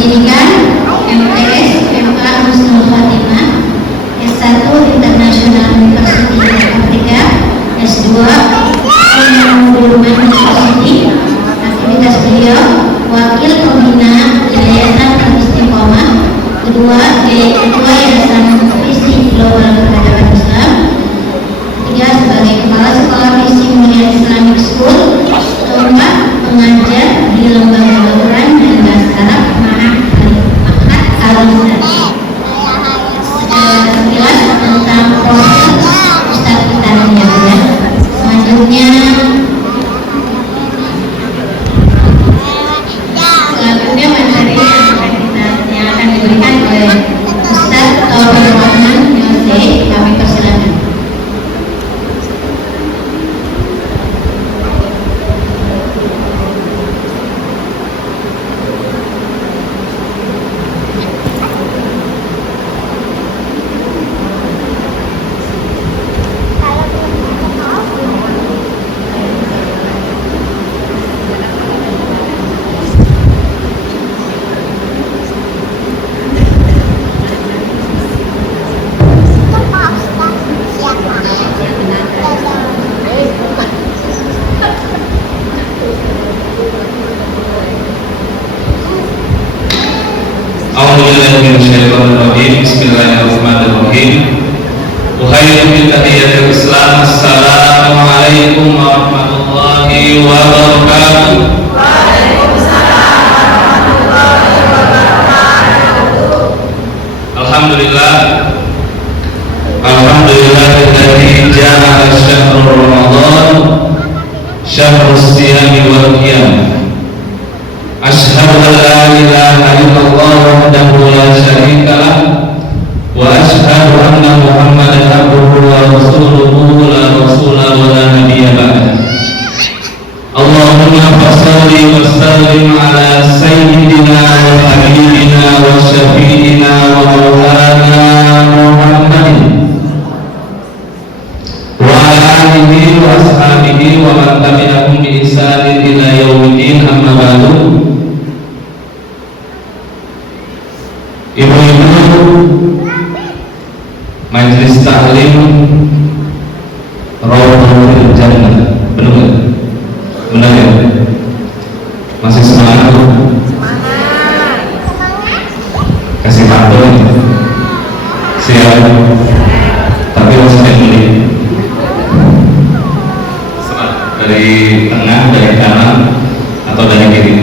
Pendidikan MTS MK Husnul Khotimah, S1 International University Afrika, S2 Sunan University. Aktivitas beliau wakil pembina Yayasan Al-Istiqomah, ketua Yayasan Visi Global Peradaban Islam, ketiga sebagai kepala sekolah Visi Mulia Islamic School, keempat mengajar di lembaga Al-Quran dan bahasa Arab Mahat Al-Azhar. Sekilas tentang profil Ustadz kita ini ya. Selanjutnya materi yang akan diberikan oleh Ustadz Taufik Rahman Yose. Kami persilakan. Bismillahirrahmanirrahim. Uhayyikum bitahiyatil Islam. Assalamualaikum warahmatullahi wabarakatuh. Waalaikumsalam warahmatullahi wabarakatuh. Alhamdulillah. Alhamdulillahilladzi ja'ala syahrul Ramadan syahrus siyami wal qiyam. Asyhadu an la ilaha illallah wahdahu la syarika lah wa asyhadu anna Muhammadan abduhu wa rasuluhu la rasula wa la nabiyya ba'da. Allahumma fassalli wa sallim ala sayyidina wa habibina wa syafi'ina wa maulana Muhammadin wa ala alihi wa ashabihi wa man tabi'ahum bi ihsanin ila yaumiddin. Amma ba'du. Ibu-ibu majelis taklim Rawdatul Jannah, benar nggak? Benar ya? Masih semangat? Kasih pantun? Siap? Tapi maksudnya beli dari tengah, dari kanan, atau dari kiri?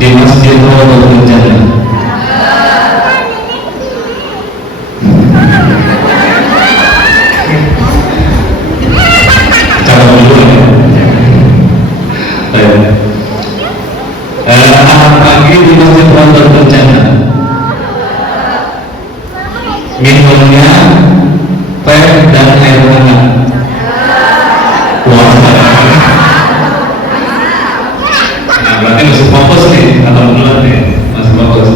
Di Masjid Rawdatul Jannah. Cara dulu ya. Ahad pagi di Masjid Rawdatul Jannah. Minumnya teh dan air hangat. Puasa. Berarti masih fokus nih, alhamdulillah nih, masih fokus.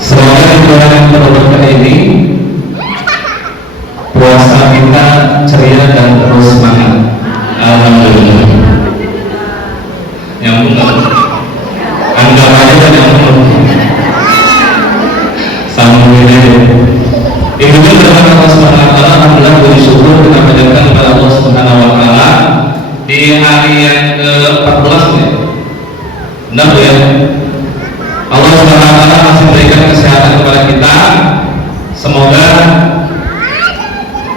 Semoga di bulan yang berberkah ini puasa kita ceria dan terus semangat. Alhamdulillah. Yang benar, anggap aja dan yang benar. Alhamdulillah. Ibunya berkata Allah Subhanahu Wa Taala, alhamdulillah bersyukur kita panjatkan kepada Allah Subhanahu Wa Taala di hari yang ke-14 ya. Benar ya? Allah SWT masih memberikan kesehatan kepada kita. Semoga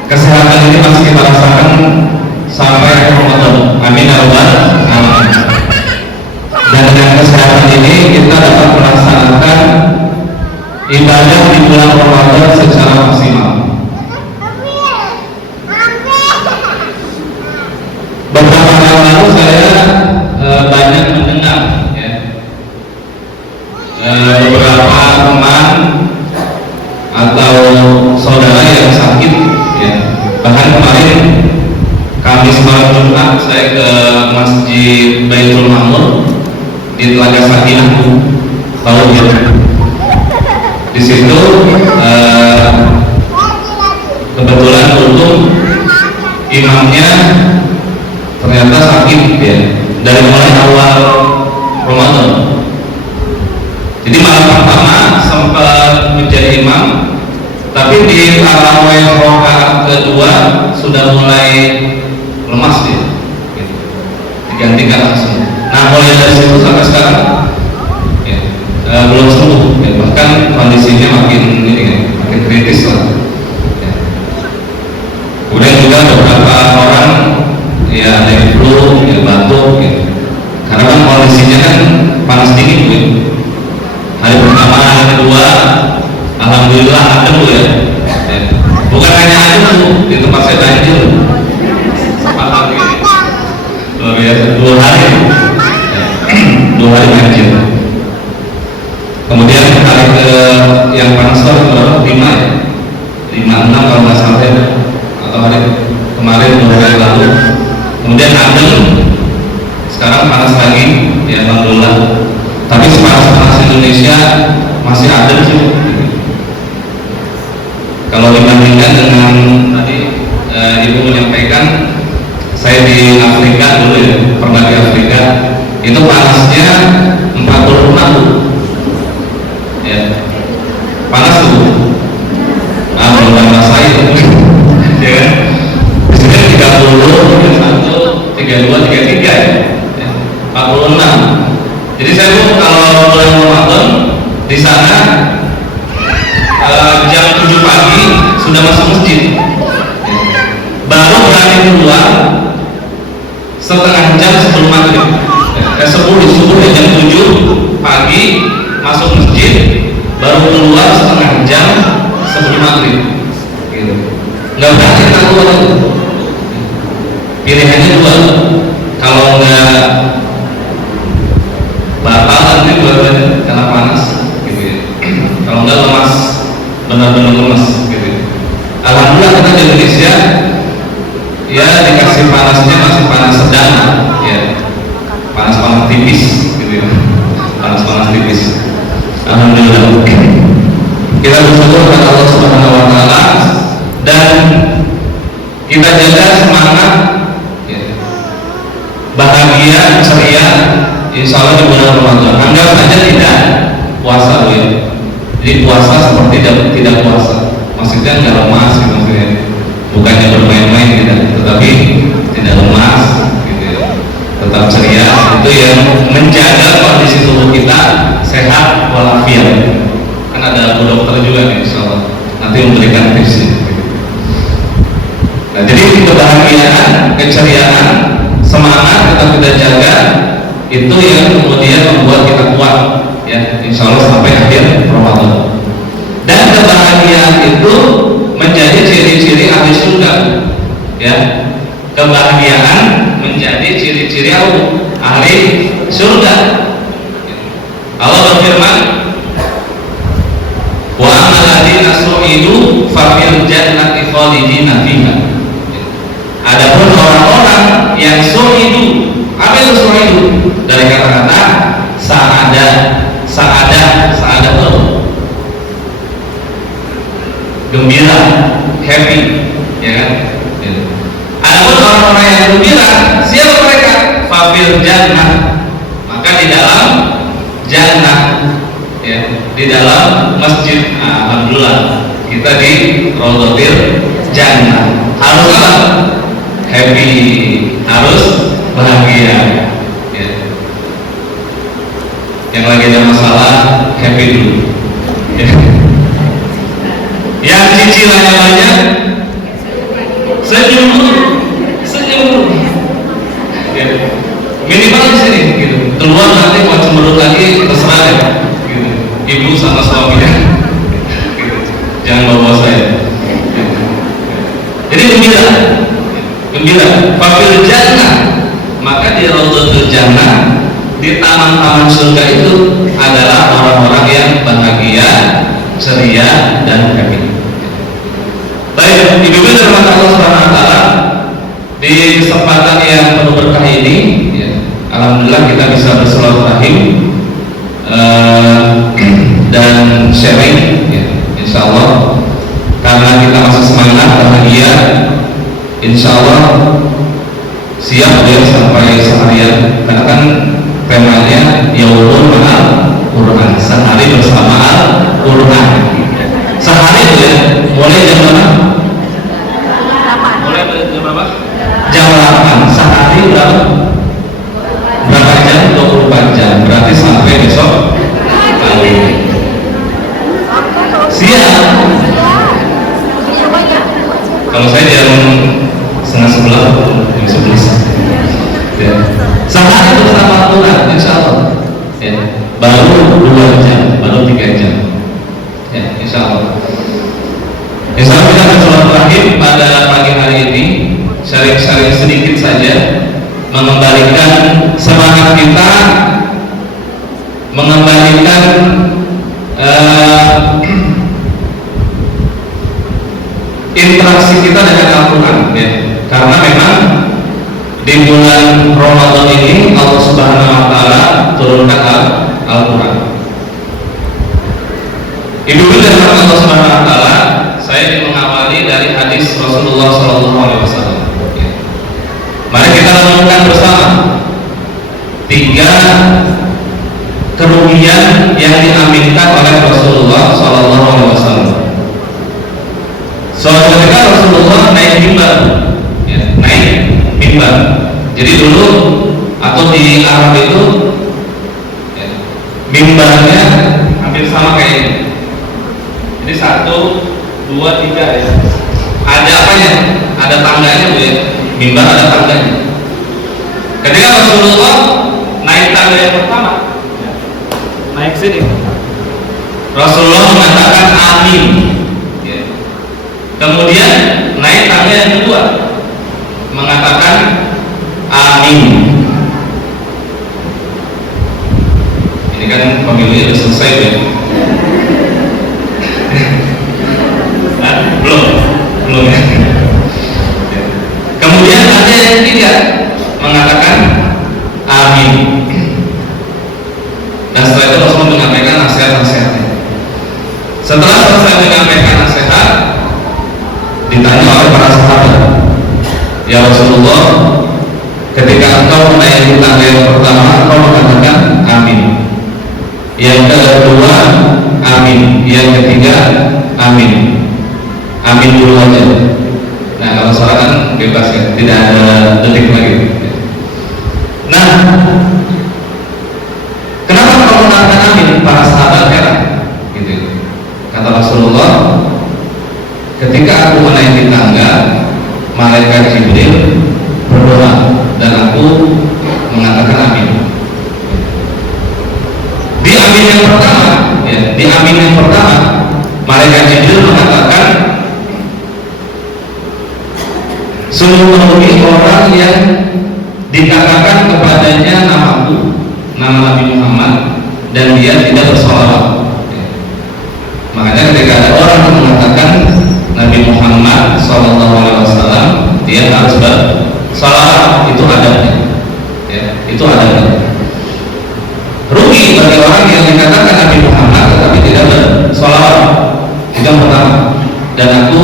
kesehatan ini masih kita rasakan sampai Ramadan. Amin ya rabbal alamin. Dan dengan kesehatan ini kita dapat melaksanakan ibadah di bulan Ramadan secara maksimal. Beberapa tahun lalu saya banyak mendengar ya, beberapa teman atau saudara yang sakit ya. Bahkan kemarin Kamis malam Jumat saya ke Masjid Baitul Ma'mur di Telaga Sakinah, tahu ya. Di situ kebetulan untung imamnya ternyata sakit ya dari mulai awal Ramadan. Jadi malam pertama sempat menjadi imam, tapi di tarawih rakaat kedua sudah mulai lemas dia, gitu. Digantikan langsung. Nah mulai dari situ sampai sekarang ya, belum sembuh, ya. Bahkan kondisinya makin ini, ya, makin kritis lah. Ya. Kemudian juga beberapa orang ya ada yang flu, ya batuk, gitu. Karena kan kondisinya kan panas dingin, gitu. Hari pertama, hari kedua, alhamdulillah adem ya. Bukan hanya adem di tempat saya banjir. Luar biasa, 2 hari, 2 hari banjir. Kemudian hari ke yang panas itu berapa? 5 ya, 5, 6 kalau nggak salah ya. Atau hari kemarin 2 hari lalu. Kemudian adem, sekarang panas lagi, ya alhamdulillah. Tapi sepanas Indonesia masih adem sih. Kalau dibandingkan dengan tadi ibu menyampaikan, saya di Afrika dulu ya, pernah di Afrika, itu panasnya 46 ya, panas tuh. Nah, belum ngerasain ya kan? Biasanya 30, 31, 32, 33 ya, 46. Jadi saya tuh kalau bulan Ramadan di sana jam 7 pagi sudah masuk masjid, baru berani keluar setengah jam sebelum maghrib. 10 subuh jam 7 pagi masuk masjid, baru keluar setengah jam sebelum maghrib. Gitu. Nggak berani keluar. Pilihannya 2, kalau nggak batal nanti dua-duanya karena panas, gitu ya. Kalau nggak lemas, benar-benar lemas, gitu. Alhamdulillah kita di Indonesia ya dikasih panasnya masih panas sedang, ya panas-panas tipis, gitu ya. Panas-panas tipis. Alhamdulillah. Kita bersyukur kepada Allah Subhanahu Wa Taala dan kita jaga semangat, ya, bahagia, ceria. Insya Allah di bulan Ramadan. Anggap saja tidak puasa, ya. Jadi puasa seperti tidak puasa. Maksudnya nggak lemas, gitu, maksudnya. Bukannya bermain-main, tidak. Tetapi tidak lemas, gitu, ya. Tetap ceria. Itu yang menjaga kondisi tubuh kita sehat walafiat. Kan ada Bu Dokter juga nih, Insya Allah. Nanti memberikan tips. Nah, jadi kebahagiaan, keceriaan, semangat tetap kita jaga. Itu yang kemudian membuat kita kuat, ya, insya Allah sampai akhir Ramadan. Dan kebahagiaan itu menjadi ciri-ciri ahli surga, ya. Kebahagiaan menjadi ciri-ciri ahli surga. Allah berfirman, wa amal ladzina su'idu fa fil jannati khalidina fiha. Adapun orang-orang yang su'idu, apa itu su'idu? Dari kata-kata sa'adah itu gembira, happy, ya kan? Adapun orang-orang yang gembira, siapa mereka? Fafil jannah, maka di dalam jannah, ya, di dalam masjid. Alhamdulillah kita di Raudhatil Jannah. Harus apa? Happy, harus bahagia. Yang lagi ada masalah, happy dulu, ya. Yang cicilannya banyak, senyum dulu, ya. Minimal di sini, gitu. Keluar nanti mau cemberut lagi terserah ya, gitu. Ibu sama suaminya, gitu. Jangan bawa saya. Jadi gembira, fafil jannah, maka di Raudhatul Jannah, di taman-taman surga itu adalah orang-orang yang bahagia, ceria, dan happy. Baik, ibu-ibu dan bapak Allah Subhanahu Wa Taala, di kesempatan yang penuh berkah ini, ya, alhamdulillah kita bisa bersilaturahim dan sharing, ya, insya Allah, karena kita masih semangat, bahagia, insya Allah siap ya sampai seharian, karena kan temanya Yaumul Ma'al Quran, sehari bersama Al-Quran. Sehari itu ya, mulai jam berapa? Mulai jam berapa? Jam 8. Sehari berapa? Berapa jam? 24 jam. Berarti sampai besok pagi. Siap. Kalau saya jam setengah 11, jam 11. Ya. Sehari bersama Al-Quran, insya Allah. Ya. Baru 2 jam, baru 3 jam. Ya, insya Allah. Insya Allah kita akan sholat terakhir pada pagi hari ini. Sharing-sharing sedikit saja, mengembalikan semangat kita, mengembalikan interaksi kita dengan Al-Quran, ya. Karena memang di bulan Ramadan ini Allah Subhanahu Wa Taala turunkan Al-Quran. Ibu dan Allah Subhanahu Wa Taala, saya ingin mengawali dari hadis Rasulullah SAW. Mari kita renungkan bersama 3 kerugian yang diaminkan oleh Rasulullah SAW. Suatu ketika Rasulullah naik mimbar, ya, naik mimbar. Jadi dulu atau di Arab itu, ya, mimbarnya hampir sama kayak ini. Jadi 1, 2, 3 ya. Ada apanya? Ada tangganya, Bu ya. Mimbar ada tangganya. Ketika Rasulullah naik tangga yang pertama, naik sini, Rasulullah mengatakan amin. Ya. Kemudian naik tangga yang kedua, mengatakan amin. Ini kan pemilunya sudah selesai ya. Belum ya. Kemudian ada yang ketiga mengatakan amin. Dan setelah itu Rasul menyampaikan nasihat-nasihatnya. Setelah selesai menyampaikan nasihat, ditanya oleh para sahabat, ya Rasulullah, ketika engkau menaiki tangga yang pertama, engkau mengatakan amin. Yang kedua amin. Yang ketiga amin. Amin dulu aja. Nah, kalau salah kan bebas ya, tidak ada detik lagi. Nah, kenapa kalau mengatakan amin? Para sahabat heran, gitu. Kata Rasulullah, ketika aku menaiki tangga, malaikat Jibril berdoa dan aku mengatakan amin. Di amin yang pertama, ya, di amin yang pertama, malaikat Jibril mengatakan, sungguh merugi orang yang dikatakan kepadanya namaku, nama Nabi Muhammad, dan dia tidak bersolawat. Makanya ketika ada orang yang mengatakan Nabi Muhammad SAW, dia harus bersolawat. Itu adabnya, ya, itu adabnya. Rugi bagi orang yang dikatakan Nabi Muhammad tetapi tidak bersolawat. Itu yang pertama. Dan aku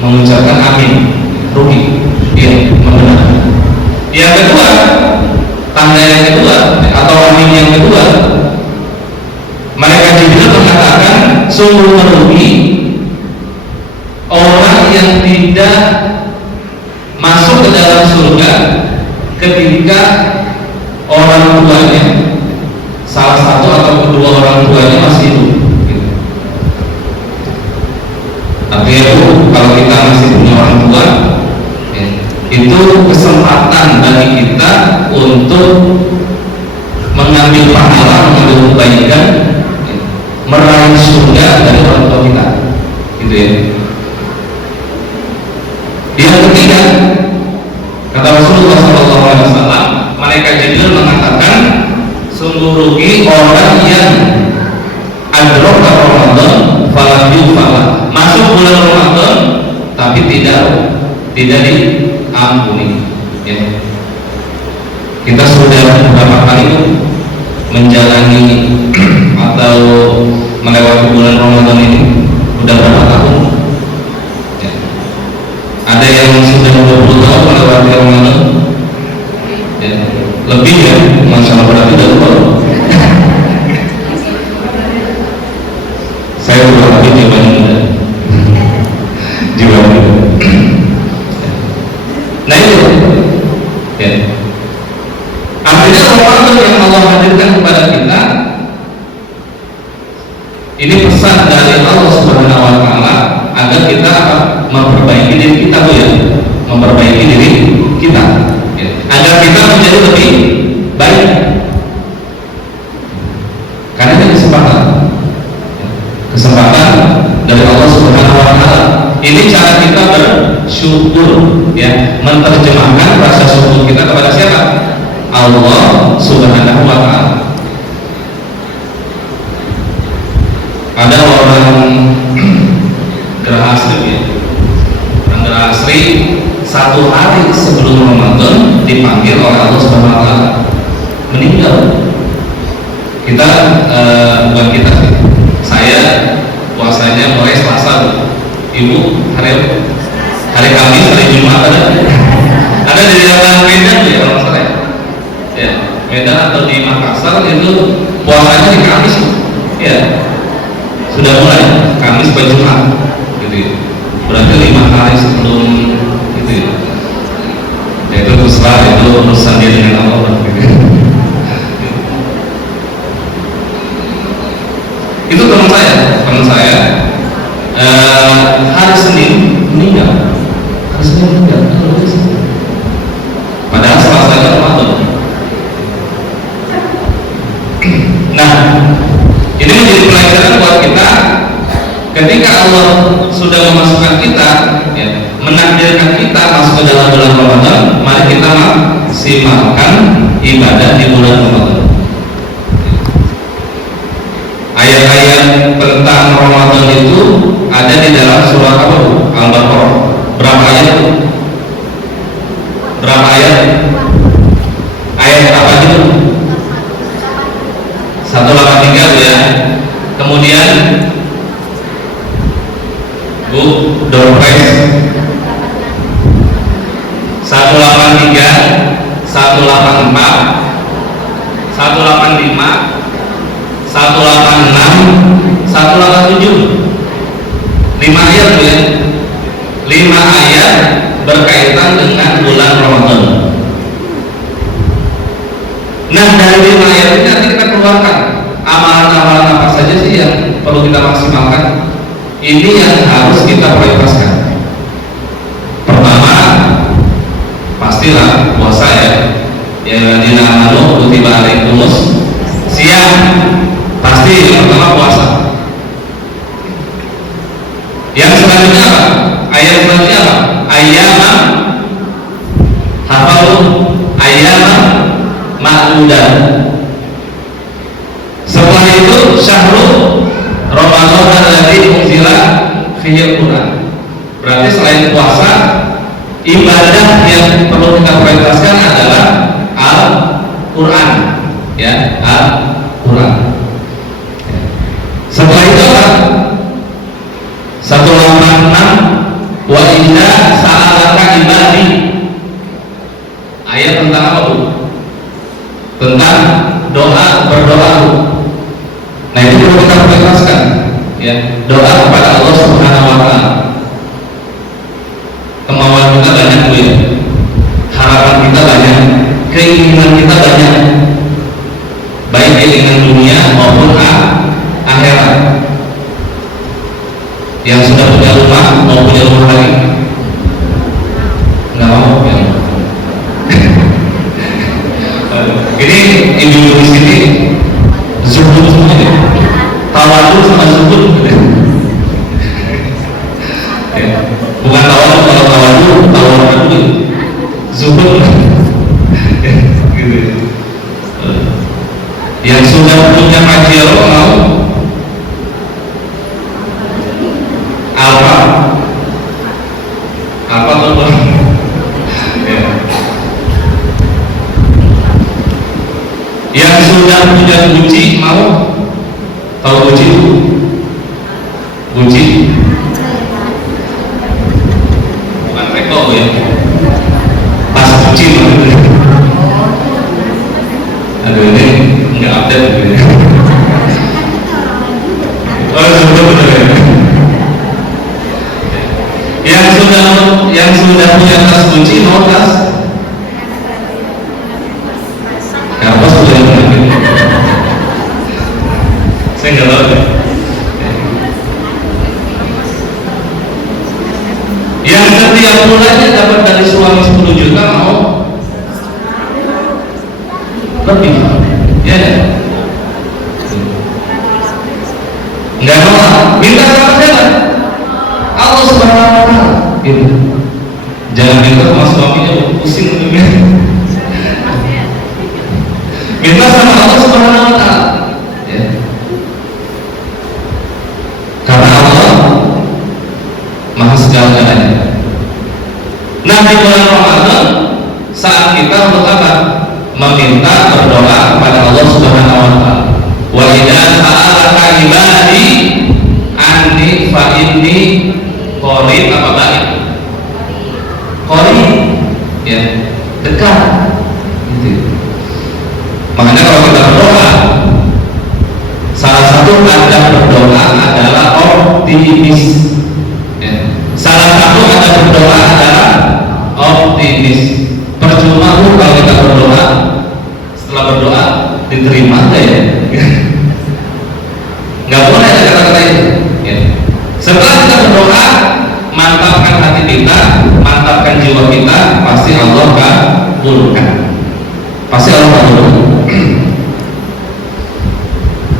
mengucapkan amin. Rugi, dia membenarkan. Yang kedua, tanda yang kedua atau amin yang kedua, malaikat Jibril mengatakan sungguh merugi orang yang tidak masuk ke dalam surga ketika orang tuanya, salah satu atau kedua orang tuanya masih hidup. Artinya kalau kita masih punya orang tua, itu kesempatan bagi kita untuk mengambil pahala, mengambil kebaikan, meraih surga dari orang tua kita, gitu ya. Yang ketiga, kata Rasulullah SAW, malaikat Jibril mengatakan sungguh rugi orang yang adroka Ramadan falam yufala, masuk bulan Ramadan tapi tidak diampuni, ya. Kita sudah beberapa kali menjalani atau melewati bulan Ramadan ini, udah berapa tahun, ya. Ada yang sudah 20 tahun melewati Ramadan, ya, lebih ya, masya Allah, berarti udah tua. Saya udah lagi jiwanya muda, jiwa muda. Nah itu, ya. Artinya Ramadan yang Allah hadirkan kepada kita, ini pesan dari Allah Subhanahu Wa Taala agar kita memperbaiki diri kita, Bu, ya, memperbaiki diri kita, ya, agar kita menjadi lebih baik. Karena ini kesempatan dari Allah Subhanahu Wa Taala. Ini cara kita bersyukur, ya, menerjemahkan rasa syukur kita kepada siapa? Allah Subhanahu Wa Taala. Ada orang Gerah Asri, ya, orang Gerah Asri 1 hari sebelum Ramadan dipanggil oleh Allah Subhanahu Wa Taala, meninggal. Kita bukan kita sih, saya puasanya mulai Selasa, ibu hari Kamis, hari Jumat ada di daerah Medan ya, kalau salah ya, Medan atau di Makassar itu puasanya di Kamis, ya, sudah mulai Kamis ke Jumat, gitu ya. Berarti 5 hari sebelum itu ya. Itu terserah, itu urusan dia dengan Allah, gitu. Itu teman saya hari Senin meninggal, padahal Selasa itu Ramadan. Nah, ini menjadi pelajaran buat kita. Ketika Allah sudah memasukkan kita, ya, menakdirkan kita masuk ke dalam bulan Ramadan, mari kita maksimalkan ibadah di bulan Ramadan. Ayat-ayat tentang Ramadan itu ada di dalam surah Al-Baqarah. Berapa ayat itu? Berapa ayat? Ayat apa itu? 183, ya. Kemudian Bu, doorpress 183, 184, 185, 186, 187. 5 ayat, Bu, ya. 5 ayat berkaitan dengan bulan Ramadan. Nah, dari 5 ayat ini nanti kita keluarkan amalan-amalan apa saja sih yang perlu kita maksimalkan. Ini yang harus kita prioritaskan. Pertama, pastilah puasa, ya. Ya dinamalu kutiba alaikumus siang. Pasti yang pertama puasa. Yang selanjutnya apa? Ayat selanjutnya apa? Ayyama hafalu ayyama ma'dudah. Setelah itu syahrul Ramadan alladzi unzila fihi Al-Qur'an. Berarti selain puasa, ibadah yang perlu kita prioritaskan adalah Al-Qur'an, ya, Al-Qur'an. Setelah itu apa? 186 wa idza sa'alaka ibadi. Ayat tentang apa, Bu? Tentang berdoa. Nah, itu perlu kita prioritaskan, ya, doa kepada Allah Subhanahu Wa Taala. Kemauan kita banyak, Bu, ya. Harapan kita banyak, keinginan kita banyak, baik keinginan dunia maupun akhirat. Yang sudah punya rumah mau punya rumah lagi, nggak mau, ya. Ini ibu-ibu di sini zuhud semuanya, tawadu sama zuhud, ya. Bukan tawadu, kalau tawadu zuhud, ya, gitu. Yang sudah punya pajero mau apa tuh, ya. Yang sudah punya guci mau tahu guci itu? Guci bukan mereka. Oh, sudah benar ya. Yang sudah punya tas kunci, mau tas? Apa sudah yang saya nggak tahu deh. Yang setiap bulannya dapat dari suami 10 juta mau lebih, ya? Nggak mau, minta sama siapa? Allah Subhanahu Wa Taala. Gitu. Jangan minta sama suaminya, pusing untungnya. Minta sama Allah Subhanahu Wa Taala. Ya. Karena Allah Maha segala-galanya. Nah, di bulan Ramadan saat kita untuk apa? Meminta, berdoa kepada Allah Subhanahu Wa Taala. Wa idza sa'alaka ibadi anni fa inni qarib, apa baik? Qarib, ya, dekat. Gitu. Makanya kalau kita berdoa, salah satu adab berdoa adalah optimis. Ya. Salah satu adab berdoa adalah optimis. Percuma kalau kita berdoa, setelah berdoa diterima enggak ya? Nggak boleh ada kata-kata itu. Ya. Setelah kita berdoa, mantapkan hati kita, mantapkan jiwa kita, pasti Allah kabulkan. Pasti Allah kabulkan.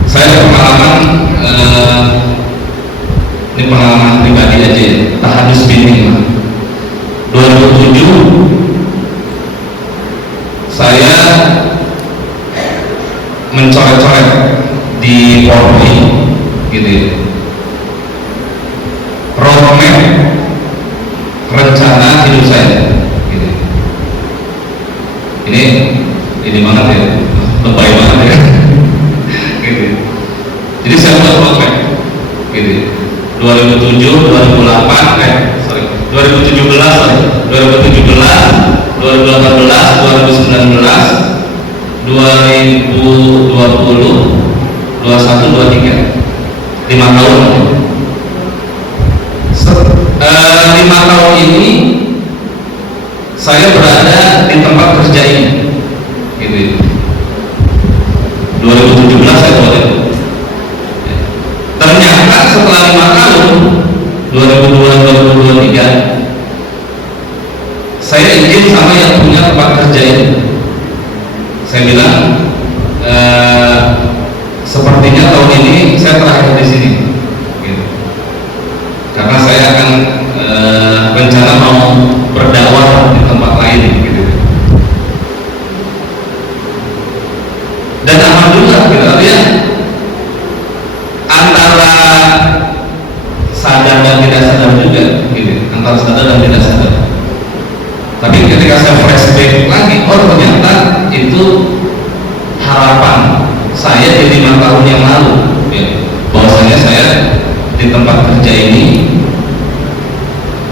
Saya pengalaman, ini pengalaman pribadi aja ya, tahadus binti 2007 saya mencoret-coret di Polri gitu ya, roadmap rencana hidup saya gitu. Ini banget ya, lebay banget ya gitu. Jadi saya buat roadmap gitu, 2007, 2008, 2017, 2018, 2019, 2020, 21, 23, 5 tahun. 5 tahun ini saya berada di tempat kerja ini gitu. 2017 saya buat itu. Ternyata setelah 5 tahun 2002-2023 saya izin sama yang punya tempat kerja ini. Saya bilang sepertinya tahun ini saya terakhir di sini gitu. Karena saya akan rencana mau berdakwah di tempat lain gitu. Dan alhamdulillah gitu ya, antara sadar dan tidak sadar juga gitu, antara sadar dan tidak sadar. Tapi ketika saya flashback lagi, oh ternyata itu harapan saya di 5 tahun yang lalu ya, bahwasanya saya di tempat kerja ini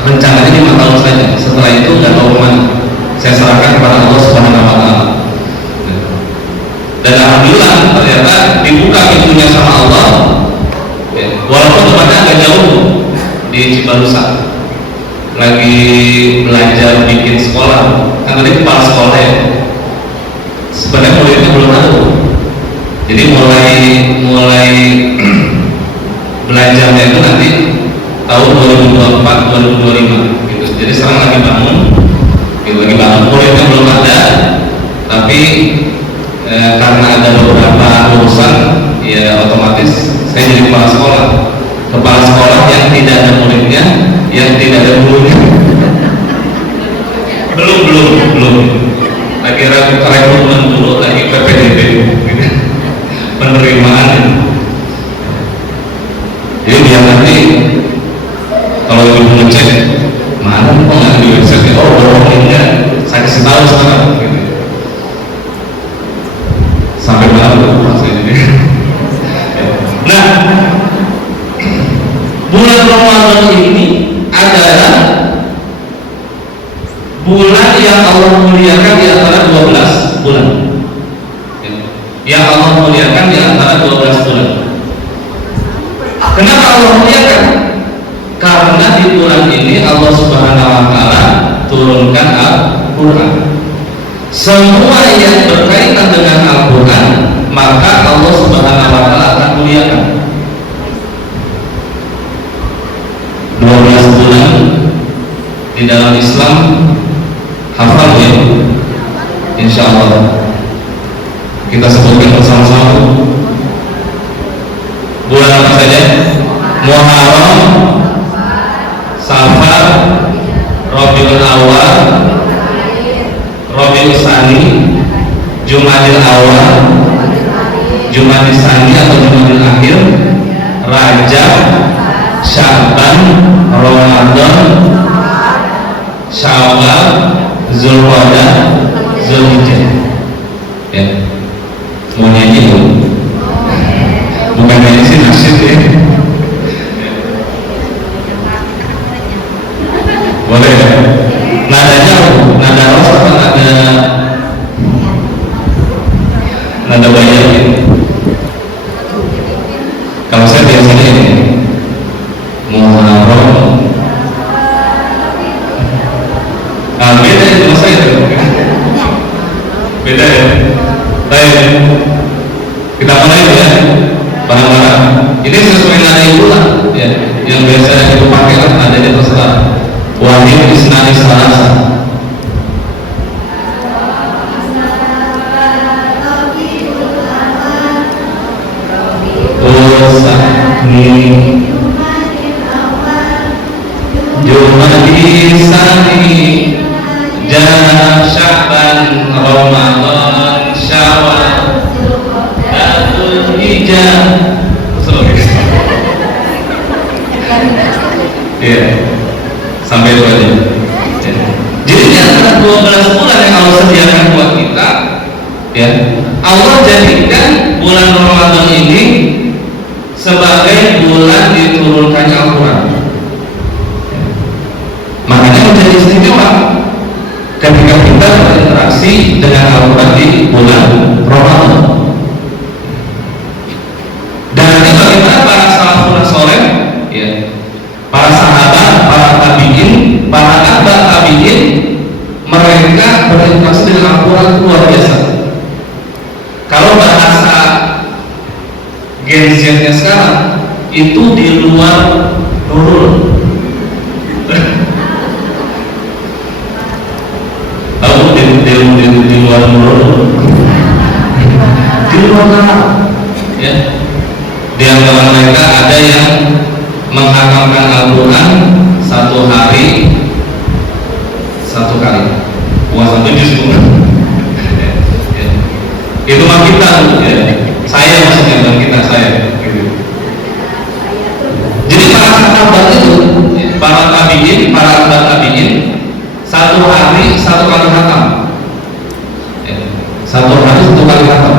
rencananya 5 tahun saja, setelah itu nggak tahu kemana. Saya serahkan kepada Allah Subhanahu Wa Taala. Dan alhamdulillah ternyata dibuka pintunya sama Allah ya, walaupun tempatnya agak jauh di Cibarusa. Lagi belajar bikin sekolah, kan tadi kepala sekolah ya, sebenarnya muridnya belum ada, jadi mulai belajarnya itu nanti tahun 2024-2025 gitu. Jadi sekarang lagi bangun gitu, muridnya belum ada, tapi karena ada beberapa urusan ya otomatis saya jadi kepala sekolah yang tidak ada muridnya, yang tidak ada gurunya. belum lagi rekrutmen dulu, lagi PPDB penerimaan. Jadi biar nanti kalau ibu ngecek mana kok nggak di website, oh bohongnya saya kasih tahu sekarang gitu. Sampai malam rasanya ini. Nah, bulan Ramadan ini adalah bulan yang Allah muliakan di antara 12 bulan. Yang Allah muliakan di antara 12 bulan. Kenapa Allah muliakan? Karena di bulan ini Allah Subhanahu wa taala turunkan Al-Qur'an. Semua yang berkaitan dengan Al-Qur'an maka Allah Subhanahu wa taala akan muliakan. 12 bulan di dalam Islam hafal ya? Insya Allah kita sebutkan bersama-sama. Bulan apa saja? Muharram, Safar, Rabiul Awal, Rabiul Tsani, Jumadil Awal, Jumadil Tsani atau Jumadil Akhir, Rajab, Sya'ban, Ramadan, Syawal, Zulqa'dah, Zulhijjah. Ya, mau nyanyi dong? Bukan nyanyi sih, nasyid ya. Boleh ya? Nadanya nada ros atau nada bayarin? Kalau saya biasanya ini Muharram. Beda ya sama saya tuh. Beda ya. Baik, kita mulai ya. Barang-barang. Ini sesuai nada bulan ya. Yang biasa dipakai kan nadanya terserah. Wahid isnani salasa. Jumadil Tsani, Sya'ban, Ramadan, Syawal, Zulhijjah. Ya, sampai itu aja. Jadi di antara 12 bulan yang Allah sediakan buat kita, ya, Allah jadikan bulan Ramadan ini sebagai bulan diturunkannya Al-Quran. Makanya menjadi istimewa ketika kita berinteraksi dengan Al-Quran di bulan Ramadan. Dan ini bagaimana para salafun saleh, ya, para sahabat, para tabi'in, para atba' tabi'in, mereka berinteraksi dengan Al-Quran luar biasa. Kalau bahasa Gen Z-nya sekarang itu di luar nurul. Tahu di luar nurul, di luar nurul, ya. Di antara mereka ada yang menghatamkan Al-Quran 1 hari 1 kali, puasa 7 juz. Itu mah kita, ya. Saya maksudnya, bukan kita, saya gitu. Jadi para sahabat itu, para tabi'in, para atba' tabi'in 1 hari 1 kali khatam, ya. 1 hari 1 kali khatam.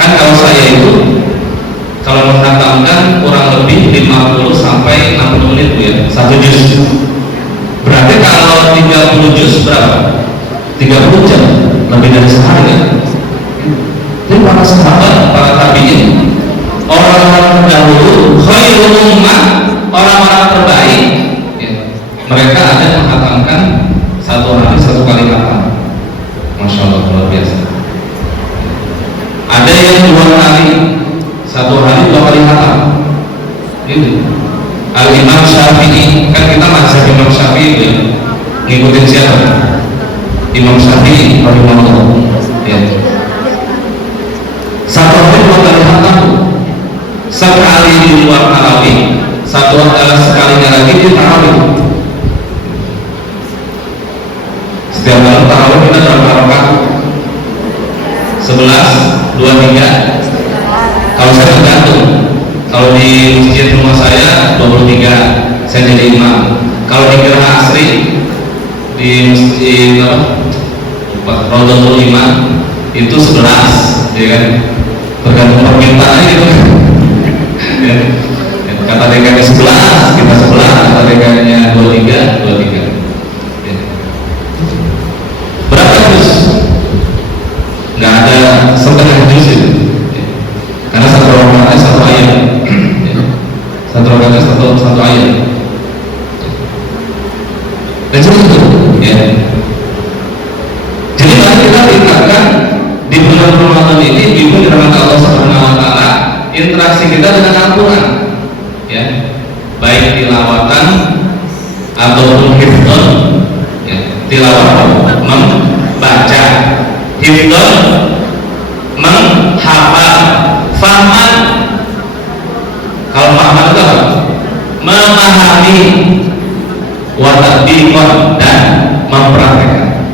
Kan kalau saya itu kalau menghatamkan kurang lebih 50 sampai 60 menit ya, 1 juz. Berarti kalau 30 juz berapa? 30 jam, lebih dari sehari kan? Jadi para sahabat, para tabi'in, orang-orang terdahulu, khairul ummah, orang-orang terbaik, ya, mereka ada yang menghatamkan 1 hari 1 kali khatam. Masya Allah, luar biasa. Ada yang 2 kali, 1 hari 2 kali khatam. Itu Al-Imam Syafi'i, kan kita mazhab Imam Syafi'i ya, ngikutin siapa? Imam Syafi'i rahimahullah, ya. 1 hari 2 kali khatam, sekali di luar tarawih, sekalinya lagi di tarawih. Setiap malam tarawih kita berapa rakaat? 11, 23. Kalau saya tergantung. Kalau di masjid rumah saya 23, saya jadi imam. Kalau di Gerah Asri di masjid Raudhatul Imam itu 11, ya kan? Tergantung permintaan gitu. Ya. Kata DKnya 11, kita 11, kata DKnya 23, 23. Ya. Berapa juz? Nggak ada setengah juz itu. Ya. Karena 1 rakaat 1 ayat. Ya. satu ayat. Dan itu ya. Jadi mari kita tingkatkan di bulan Ramadan ini bimbing dirahmati Allah Subhanahu wa taala interaksi kita dengan Al-Qur'an. Ya. Baik tilawatan ataupun hifdzon, ya. Tilawat membaca, hifdzon menghafal, fahman. Kalau fahman itu apa? Memahami, wa tatbiqan dan mempraktekkan.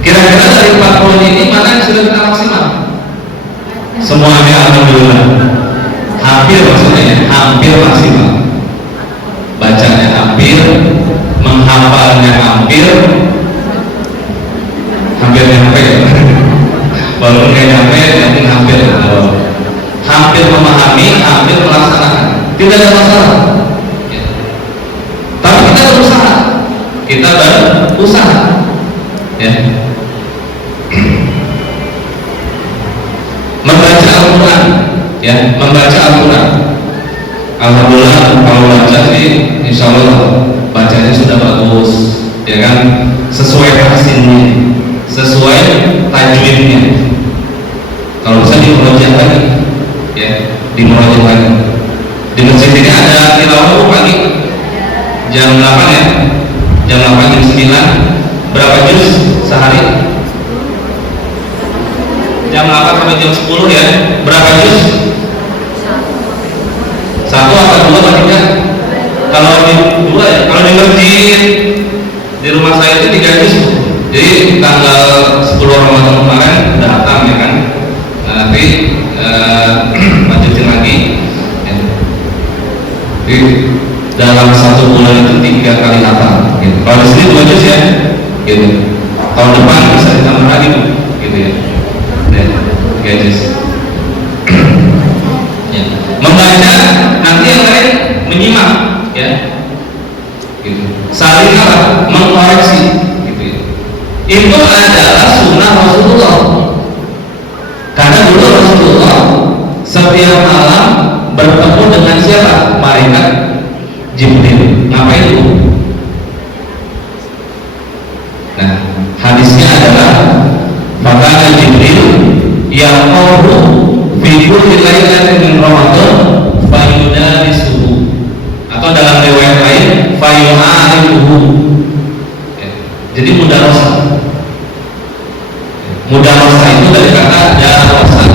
Kira-kira dari 4 poin ini mana yang sudah kita maksimal? Semuanya alhamdulillah. Hampir maksudnya ya, hampir maksimal. Bacanya hampir, menghafalnya hampir nyampe. Walaupun nggak nyampe, mungkin hampir. Hampir memahami, hampir melaksanakan. Tidak ada masalah. Ya. Tapi kita berusaha. Ya. Membaca Al-Quran, ya, membaca Al-Quran. Alhamdulillah kalau baca sih, insya Allah bacanya sudah bagus, ya kan, sesuai tahsinnya, sesuai tajwidnya. Kalau bisa dimurojaah lagi, ya, dimurojaah lagi. Di masjid ini ada tilawah pagi, jam 8 ya, jam 8 jam 9. Berapa juz sehari? Jam 8 sampai jam 10 ya. Berapa juz? 1 atau 2 atau 3? Kalau di 2 ya. Kalau di masjid di rumah saya itu 3 juz. Jadi tanggal 10 Ramadan kemarin udah hatam ya kan. Nah, nanti lanjutin lagi. Ya. Jadi dalam 1 bulan itu 3 kali hatam. Gitu. Kalau di sini 2 juz ya. Gitu. Tahun depan bisa ditambah lagi tuh. Gitu ya. Gadis. Ya. Membaca, nanti yang lain menyimak, ya. Gitu. Saling mengkoreksi, gitu ya. Itu adalah sunnah Rasulullah. Karena dulu Rasulullah setiap malam bertemu dengan siapa? Malaikat Jibril. Ngapain itu? Nah, hadisnya adalah maka Jibril yang qawlu fi kulli lailatin min Ramadan fayunadisuhu, atau dalam riwayat lain fayu'arifuhu. Ya. Jadi mudarosah. Mudarosah itu dari kata darosah.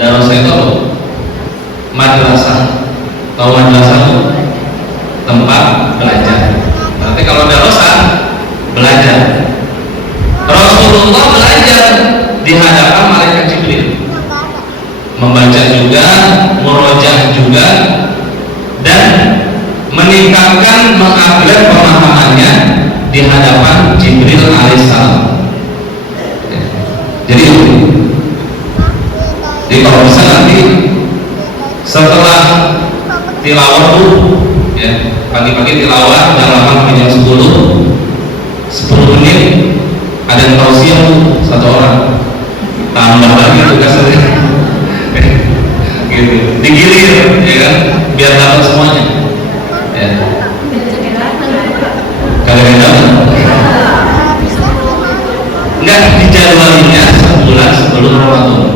Darosah itu apa? Madrasah. Tahu madrasah itu? Tempat belajar. Nanti kalau darosah belajar. Rasulullah belajar di hadapan malaikat Jibril, membaca juga, murojaah juga, dan meningkatkan, mengupgrade pemahamannya di hadapan Jibril alaihissalam. Jadi kalau bisa nanti setelah tilawah tuh, ya, pagi-pagi tilawah dalam jam 10 menit. Ada yang tausiah tuh 1 orang, tambah lagi tugasnya, gitu, digilir, ya kan, biar dapat semuanya. Ya. Kalian dapat? Enggak, dijadwalinya sebulan sebelum Ramadan.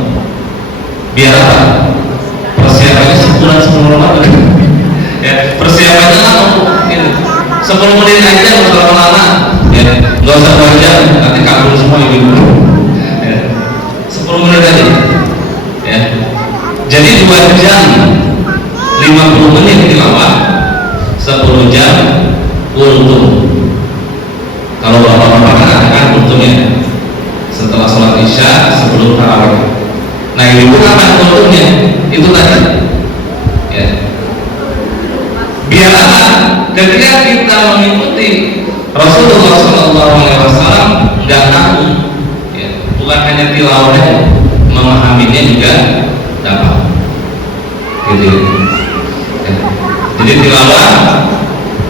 Biar apa? Persiapannya sebulan sebelum Ramadan. Ya, persiapannya apa? 10 menit aja, nggak usah lama-lama. Ya, nggak usah 2 jam, nanti kabur semua ibu. Ya, 10 menit aja. Ya, jadi 2 jam 50 menit tilawah, 10 jam kultum. Kalau bapak-bapak kan ada kultumnya setelah sholat isya sebelum tarawih. Nah, ibu kapan kultumnya? Itu tadi. Ya. Biar apa? Ketika kita mengikuti Rasulullah SAW nggak tahu, ya, bukan hanya tilawahnya, memahaminya juga dapat. Gitu. Ya. Jadi tilawah,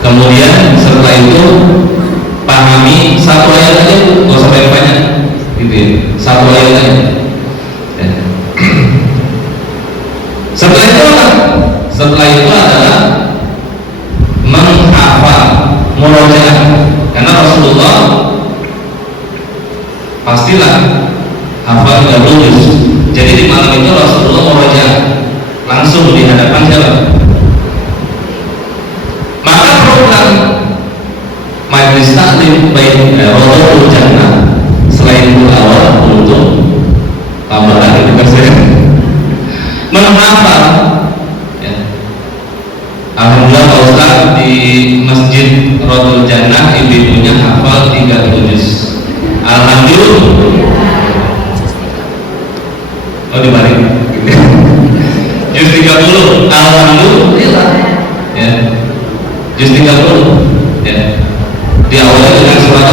kemudian setelah itu pahami 1 ayat aja, nggak usah banyak-banyak, gitu ya. 1 ayat aja. Ya. Setelah itu apa? Setelah murojaah. Karena Rasulullah pastilah hafal 30 juz. Jadi di malam itu Rasulullah murojaah langsung di hadapan siapa? Maka program Majelis Taklim Rodotul Jannah selain awal untuk tambah lagi dikasih menghafal ya. Alhamdulillah Pak Ustaz di Masjid Rodotul Jannah ibu-ibunya hafal 30 juz. Alhamdulillah. Oh dibalik juz 30. Alhamdulillah ya. Juz 30 ya. Diawali dengan surat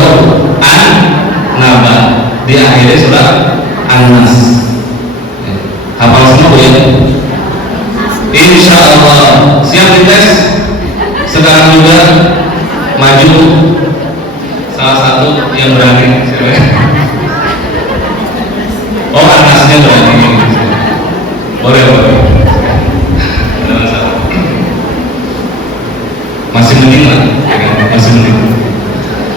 An-Naba, diakhiri surat An-Nas. Ya. Hafal semua Bu ya? Insya Allah. Siap dites? Sekarang juga maju salah satu yang berani. Oh An-Nasnya berani. Boleh. Masih mending lah, masih mending.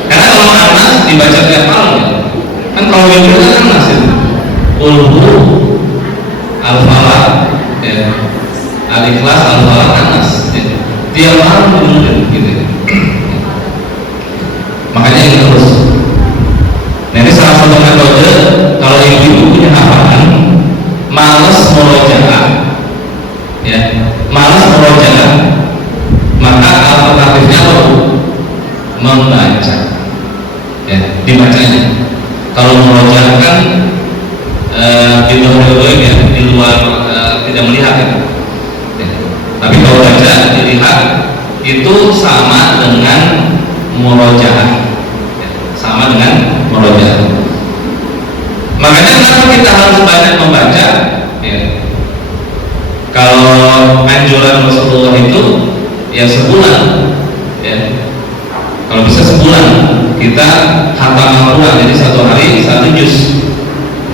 Karena kalau Anas dibaca tiap malam, kan kalau yang kan masih Ulhu, Al-Falaq, ya, Al-Ikhlas, Al-Falaq, Anas, ya. Tiap malam benar gitu. Makanya ini terus. Nah ini salah satu metode kalau ibu punya hafalan, malas murojaah, ya, malas murojaah. Maka alternatifnya apa? Membaca ya, dibacanya. Kalau murojaah kan di luar ya, di luar tidak melihat ya. Ya. Tapi kalau baca dilihat itu sama dengan murojaah ya, sama dengan murojaah. Makanya kenapa kita harus banyak membaca ya. Kalau anjuran Rasulullah itu ya sebulan ya, kalau bisa sebulan kita khatam Al-Quran, jadi satu hari 1 juz.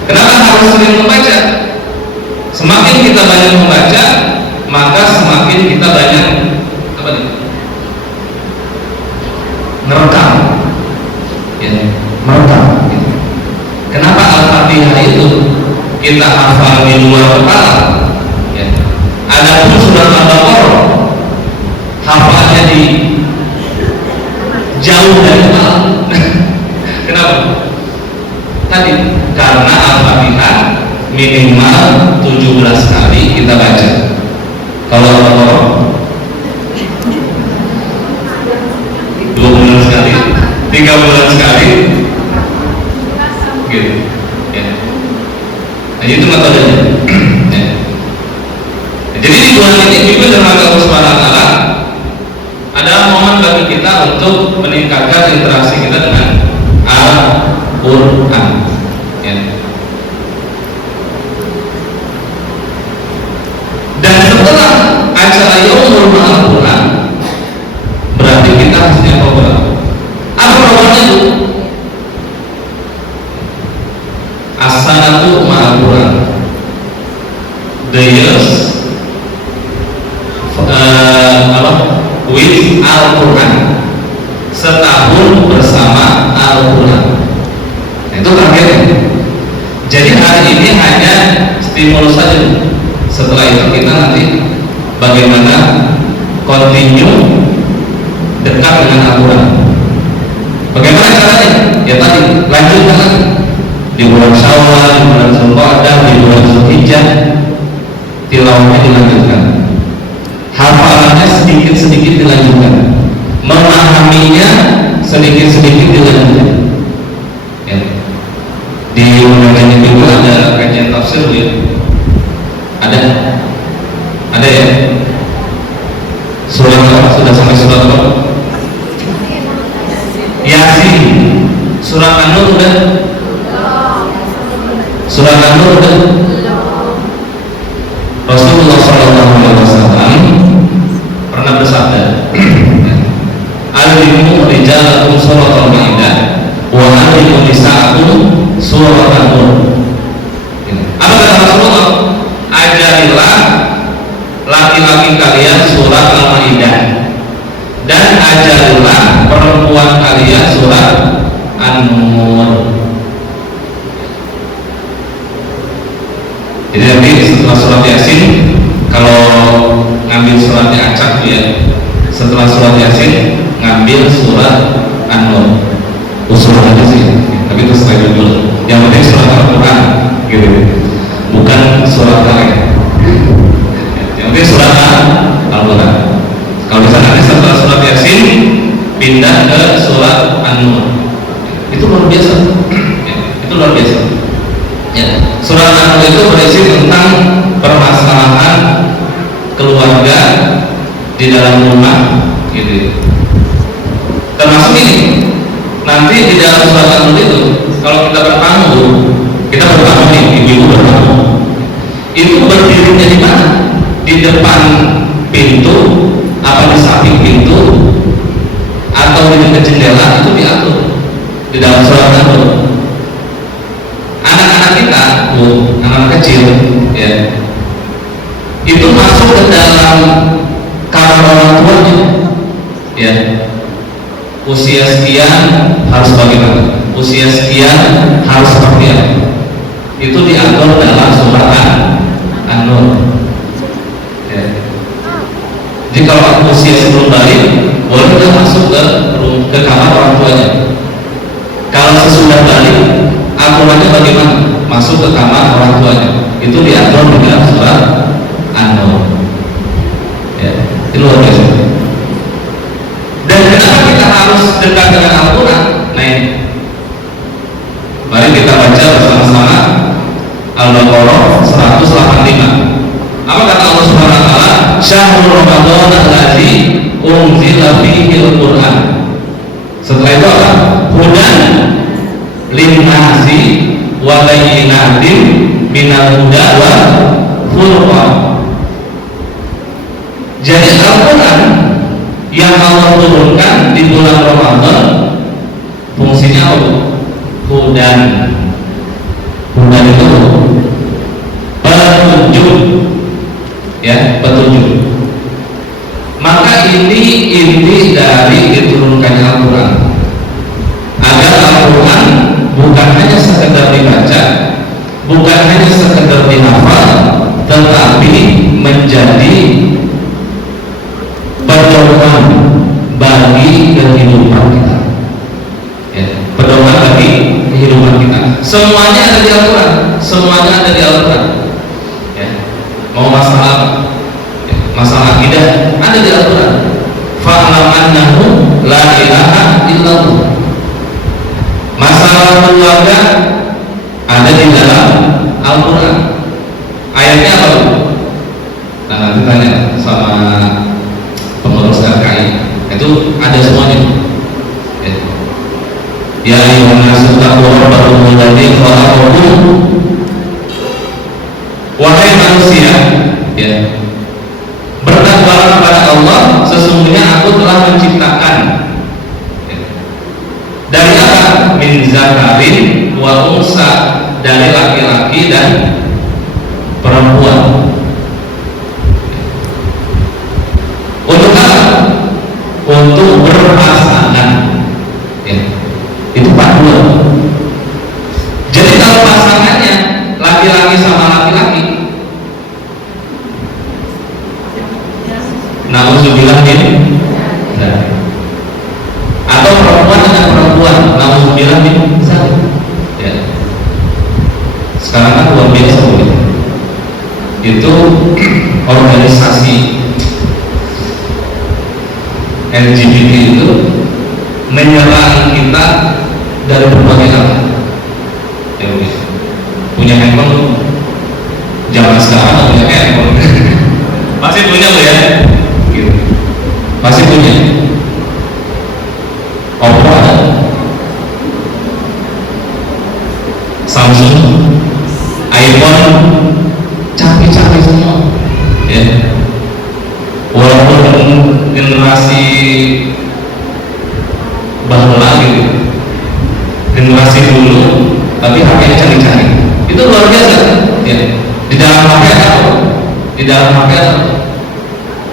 Kenapa harus sering membaca? Semakin kita banyak membaca, maka semakin kita banyak apa nih? Merekam ya, merekam gitu. Kenapa Al-Fatihah itu kita hafal di luar kepala ya. Adapun surat Al-Baqarah hafalnya di jauh dari kepala. Kenapa? Tadi karena Al-Fatihah minimal 17 kali kita baca. Kalau Al-Baqarah 2 bulan sekali, 3 bulan sekali, gitu. Ya. Nah, itu metodenya. Ya. Jadi di bulan ini juga dengan Allah Subhanahu wa taala ada momen bagi kita untuk meningkatkan interaksi kita dengan Al-Quran ya. Dan setelah acara Yaumul Al-Quran berarti kita harus punya program. Apa programnya itu? As-sanatu ma'al-Quran, the years with Al-Quran, setahun bersama Al-Quran. Itu terakhir. Jadi hari ini hanya stimulus saja. Setelah itu kita nanti bagaimana continue dekat dengan Al-Quran. Bagaimana caranya? Ya tadi lanjutkan lagi di bulan Syawal, di bulan Zulqa'dah, di bulan Zulhijjah, tilawahnya dilanjutkan. Hafalannya sedikit-sedikit dilanjutkan, memahaminya sedikit-sedikit dilanjutkan ya. Di undangan juga ada kajian tafsir ya. Ada ya. Surat apa? Sudah sampai surat apa? Yasin. Surat An-Nur udah? Surat An-Nur udah? Rasulullah SAW pernah bersabda, "Alimu rijalakum suratul Maidah wa alimu nisa'akum surat An-Nur." Apa kata Rasulullah? Ajarilah laki-laki kalian surat Al-Maidah dan ajarilah perempuan An-Nur. Itu luar biasa. Ya, itu luar biasa. Ya, surat An-Nur itu berisi tentang permasalahan keluarga di dalam rumah, gitu. Termasuk ini. Nanti di dalam surat An-Nur itu, kalau kita bertamu nih, ibu-ibu bertamu, itu berdirinya di mana? Di depan pintu, apa di samping pintu, atau di dekat jendela, itu diatur di dalam surat An-Nur. Anak-anak kita, anak-anak kecil, ya, itu masuk ke dalam kamar orang tuanya, ya. Usia sekian harus bagaimana? Usia sekian harus seperti apa? Itu diatur dalam surat An-Nur. Ya. Jadi kalau usia sebelum balik, boleh kita masuk ke kamar orang tuanya. Kalau sesudah balik, aturannya bagaimana? Masuk ke kamar orang tuanya. Itu diatur di dalam surat An-Nur. Ya, itu luar biasa. Dan kenapa kita harus dekat dengan Al-Quran? Nah, mari kita baca bersama-sama Al-Baqarah 185. Apa kata Allah Subhanahu wa taala? Syahrul Ramadan allazi unzila fihi al-Qur'an. Setelah itu apa? Hudan lin-nasi wa bayyinatin minal huda wa furqan. Jadi Al-Quran yang Allah turunkan di bulan Ramadan fungsinya apa? Hudan. Hudan itu petunjuk, ya, petunjuk. Maka ini inti dari diturunkannya Al-Quran, agar Al-Quran bukan hanya sekedar dibaca, bukan hanya sekedar dihafal, tetapi menjadi pedoman bagi kehidupan kita, ya, pedoman bagi kehidupan kita. Semuanya ada di Al-Quran, semuanya ada di Al-Quran, ya. Mau masalah, ya, masalah akidah ada di Al-Quran. Fa'lam annahu la ilaha illallah. Masalah keluarga ada di dalam Al-Quran. Ayatnya apa? Nah, nanti tanya sama pengurus RKI, itu ada semuanya. Ya ayyuhan nasu taqu rabbakum alladzi khalaqakum. Wahai manusia, ya, bertakwalah kepada Allah, sesungguhnya Aku telah menciptakan, ya, dari apa? Min zakarin wa unsa, dari laki-laki dan perempuan. Untuk apa? Untuk berpasangan, ya. Itu paduan. Jadi kalau pasangannya laki-laki sama laki-laki, na'udzubillah ini, nah. Atau perempuan dengan perempuan, na'udzubillah ini, ya. Sekarang kan luar biasa, itu organisasi LGBT itu menyerang kita dari berbagai hal. Ya, punya handphone zaman sekarang, punya handphone masih punya loh, ya, gitu. Masih punya. Oppo ada, Samsung, iPhone, canggih-canggih semua, ya. Walaupun generasi bahula gitu, generasi dulu, tapi HP-nya canggih-canggih. Itu luar biasa, ya. Di dalam HP apa? Di dalam HP apa?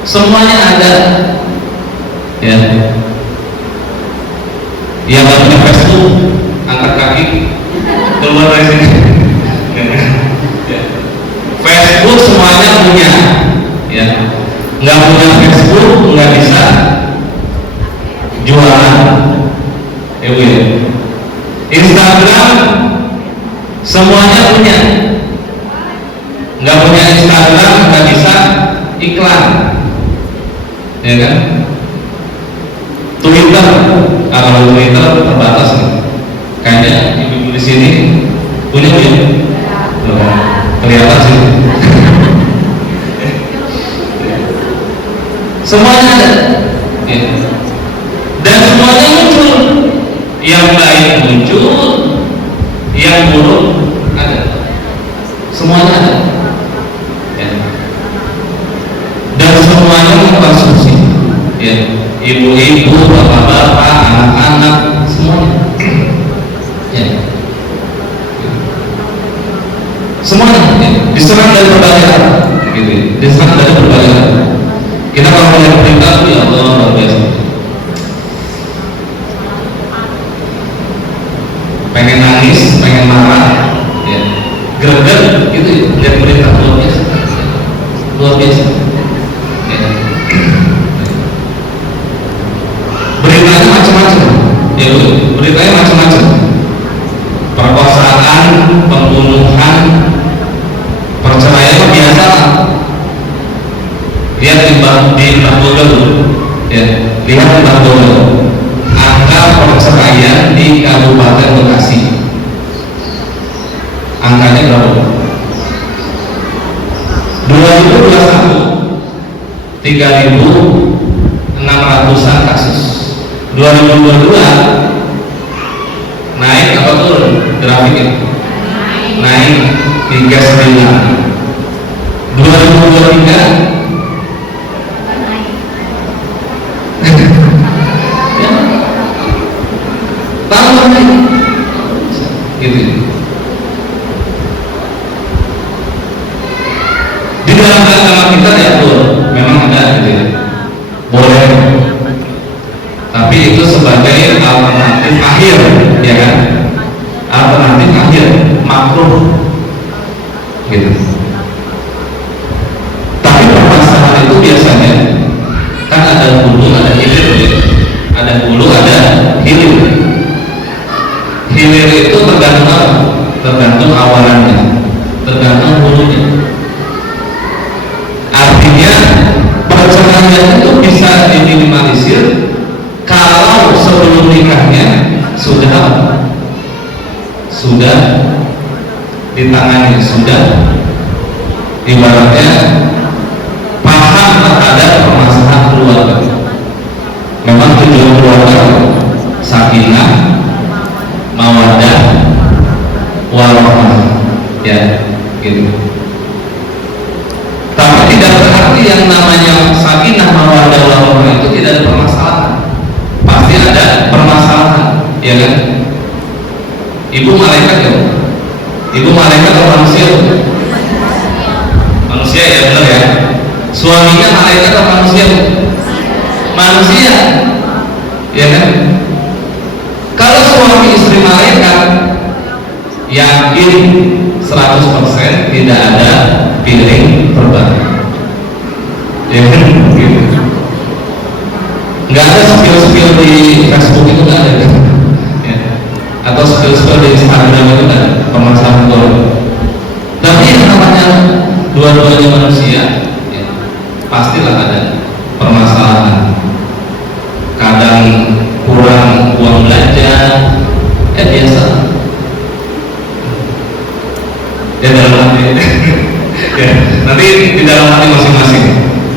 Semuanya ada, ya. Yang nggak punya Facebook, angkat kaki, keluar dari sini. Ya. Facebook semuanya punya, ya. Nggak punya Facebook nggak bisa jualan. Instagram semuanya punya, nggak punya Instagram nggak bisa iklan, ya kan? Twitter Kalau Twitter terbatas nih. Kayaknya ibu di sini punya ya? Kelihatan sih. Semuanya ada. Ya. Dan semuanya muncul. Yang baik muncul, yang buruk ada. Semuanya ada. Ya. Dan semuanya mengkonsumsi. Ya. Ibu-ibu, bapak-bapak, anak-anak, semuanya. Ya. Semuanya ya. Diserang dari berbagai arah, gitu. Diserang dari berbagai arah. Kita kalau melihat berita itu ya Allah luar biasa. Pengen nangis, pengen marah, ya. Greget gitu, lihat berita luar biasa, luar biasa. Ya. Beritanya macam-macam, ya Bu. Beritanya macam-macam. Perkosaan, pembunuhan, perceraian biasa. Lihat di Mbah Bodo, ya. Lihat di Mbah Bodo. Angka perceraian di Kabupaten Bekasi. Angkanya berapa? 2021 3.600-an kasus. 2022 naik apa turun grafiknya? Naik 39. 2023 tambah naik gitu. Di dalam agama kita diatur memang ada gitu ya, boleh, tapi itu sebagai alternatif akhir, ya kan? Alternatif akhir, makruh gitu. Tapi permasalahan itu biasanya kan ada hulu, ada hilir ya. Ada hulu, ada hilir. Hilir itu tergantung apa? Tergantung awalannya, tergantung hulunya. Artinya perceraian itu bisa diminimalisir kalau sebelum nikahnya sudah ditangani, sudah ibaratnya paham terhadap permasalahan keluarga. Memang tujuan keluarga sakinah, mawaddah, warahmah, ya, gitu. Tapi tidak berarti yang namanya sakinah, mawaddah, warahmah itu tidak ada permasalahan. Pasti ada permasalahan, ya kan? Ibu malaikat ya? Ibu malaikat atau manusia? Manusia ya, benar ya? Suaminya malaikat atau manusia? Manusia, ya kan? Kalau suami istri malaikat, yakin 100% tidak ada piring terbalik, ya kan? Gitu. Nggak ada spill-spill di Facebook itu, nggak ada kan? Ya. Atau spill-spill di Instagram itu nggak ada permasalahan keluarga. Tapi yang namanya dua-duanya manusia, ya, pastilah ada permasalahan. Kadang kurang uang belanja, biasa. Ya dalam hati, ya, nanti di dalam hati masing-masing,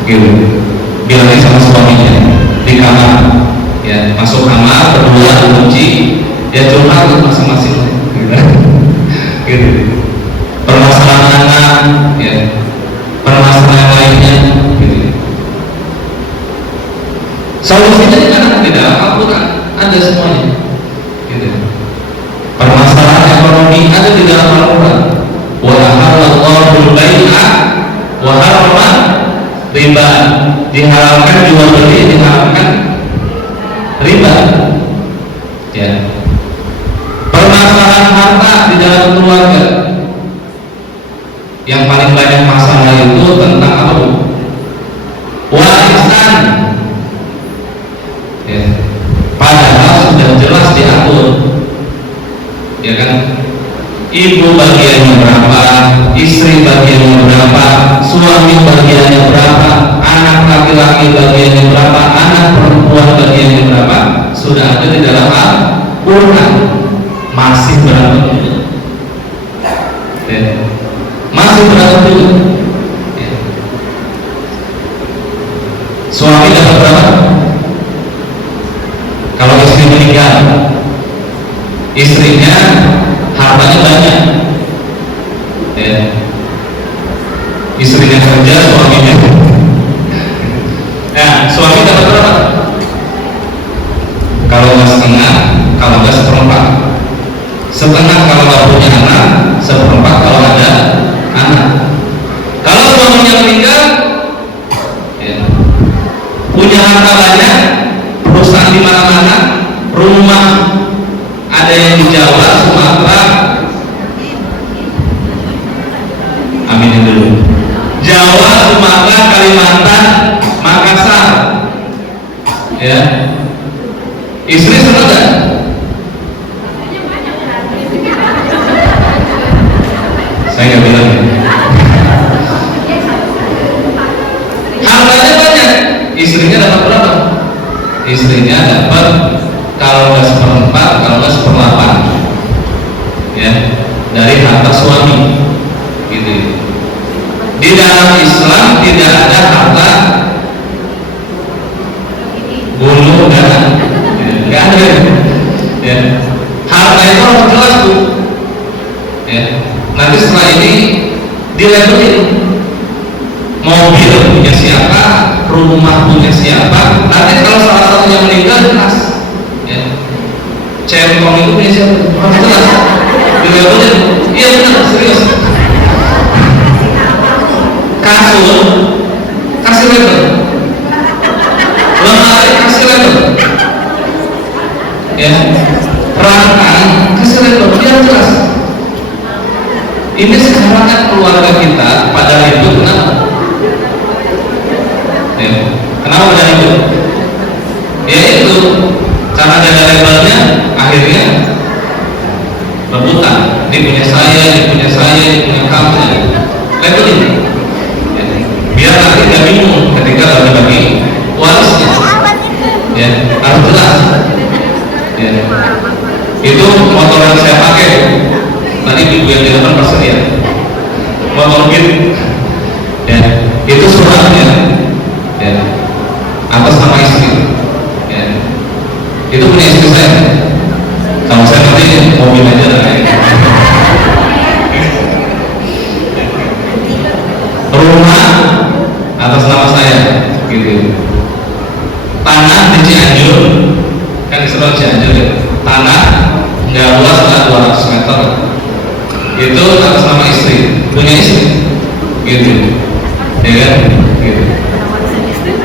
gitu. Bilangnya sama suaminya di kamar, ya, masuk kamar berdua kunci, ya curhat masing-masing, gitu. Permasalahan anak, ya, permasalahan lainnya, gitu. Solusinya di mana? Di dalam Al-Quran ada semuanya, gitu. Permasalahan ekonomi ada di dalam Al-Quran. Wa ahallallahu al-bai'a wa harrama riba. Diharamkan jual beli, diharamkan riba. Ya. Permasalahan harta di dalam keluarga. Yang paling banyak masalah itu tentang apa? Warisan. Ya. Padahal sudah jelas diatur, ya kan? ibu bagiannya berapa, istri bagiannya berapa, suami bagiannya berapa, anak laki-laki bagiannya berapa, anak perempuan bagiannya berapa, sudah ada di dalam Al-Quran. Masih berapa dulu? Ya. Masih berapa dulu? Ya. Suami dapat berapa? Kalau istri meninggal, istrinya hartanya banyak, ya. Istrinya kerja, suaminya. Nah, suami dapat berapa? Kalau nggak setengah, kalau nggak seperempat. Setengah kalau nggak punya anak, seperempat kalau ada anak. Kalau suaminya meninggal, ya, punya harta banyak, perusahaan di mana-mana, rumah ada yang di Jawa, Sumatera, aminin dulu. Jawa, Sumatera, Kalimantan, Makassar, ya. Istri senang gak? Saya nggak bilang. Hartanya banyak, istrinya dapat berapa? Istrinya dapat kalau nggak seperempat, kalau nggak seperlapan, ya, dari harta suami, gitu. Di dalam Islam tidak ada harta bunuh dan nggak ada, ya. Harta itu harus jelas tuh, ya. Nanti setelah ini dilabelin, mobil punya siapa, rumah punya siapa. Nanti kalau salah satunya meninggal jelas, ya. Centong itu punya siapa, harus jelas. Dilabelin, iya benar, serius. Kasur kasih label, lemari kasih label, ya. Rangkang kasih label, biar jelas. Ini sekarang kan keluarga kita pada ribut, kenapa? Ya. Kenapa pada ribut? Ya itu, karena ada labelnya, akhirnya rebutan. Ini punya saya, ini punya saya, ini punya kamu. Labelin, ya. Biar nanti nggak bingung ketika bagi-bagi warisnya, ya, harus jelas, ya. Itu motor yang saya pakai tadi, ibu yang di depan bersedia motor Beat, ya, itu suratnya, ya, atas nama istri, ya. Itu punya istri saya. Kalau saya nanti mobil aja lah, ya. Rumah atas nama saya, gitu. Tanah di Cianjur, kan di Cianjur, ya. Tanah nggak luas lah, 200 meter, itu atas nama istri, punya istri, gitu, ya kan, gitu.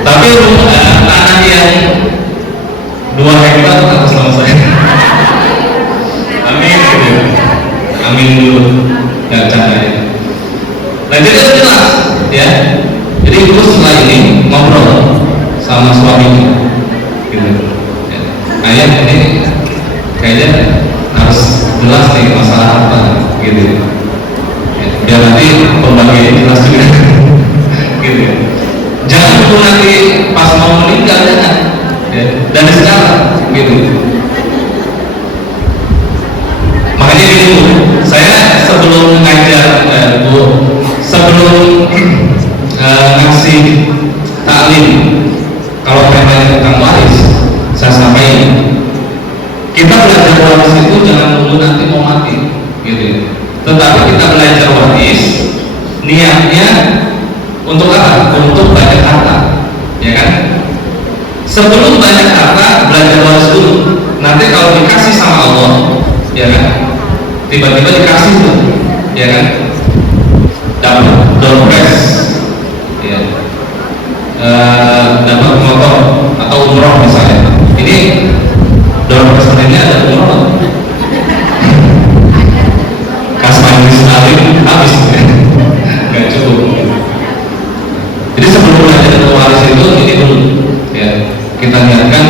Tapi tanah yang 2 hektar atas nama saya. Amin, gitu. Amin dulu, nggak canda, ya. Nah, jadi jelas, ya. Jadi itu setelah ini ngobrol sama suaminya, gitu, ya. Ayah ini kayaknya harus jelas nih masalah harta, gitu, ya. Biar nanti pembagiannya jelas juga, gitu. Jangan tunggu nanti pas mau meninggal, jangan, ya. Dari sekarang, gitu. Makanya gini Bu, saya sebelum ngajar, Bu, sebelum ngasih taklim, kalau temanya tentang waris, saya sampaikan, kita belajar waris itu jangan nunggu nanti mau mati, gitu. Tetapi kita belajar waris, niatnya untuk apa? Untuk banyak harta, ya kan? Sebelum banyak harta, belajar waris dulu. Nanti kalau dikasih sama Allah, ya kan? Tiba-tiba dikasih tuh, ya kan? Dapat door prize, ya. Dapat motor atau umroh misalnya. Ini door prize ini ada umroh. Kasman Salim habis, nggak cukup. Jadi sebelum belajar waris itu ini dulu, ya. Kita niatkan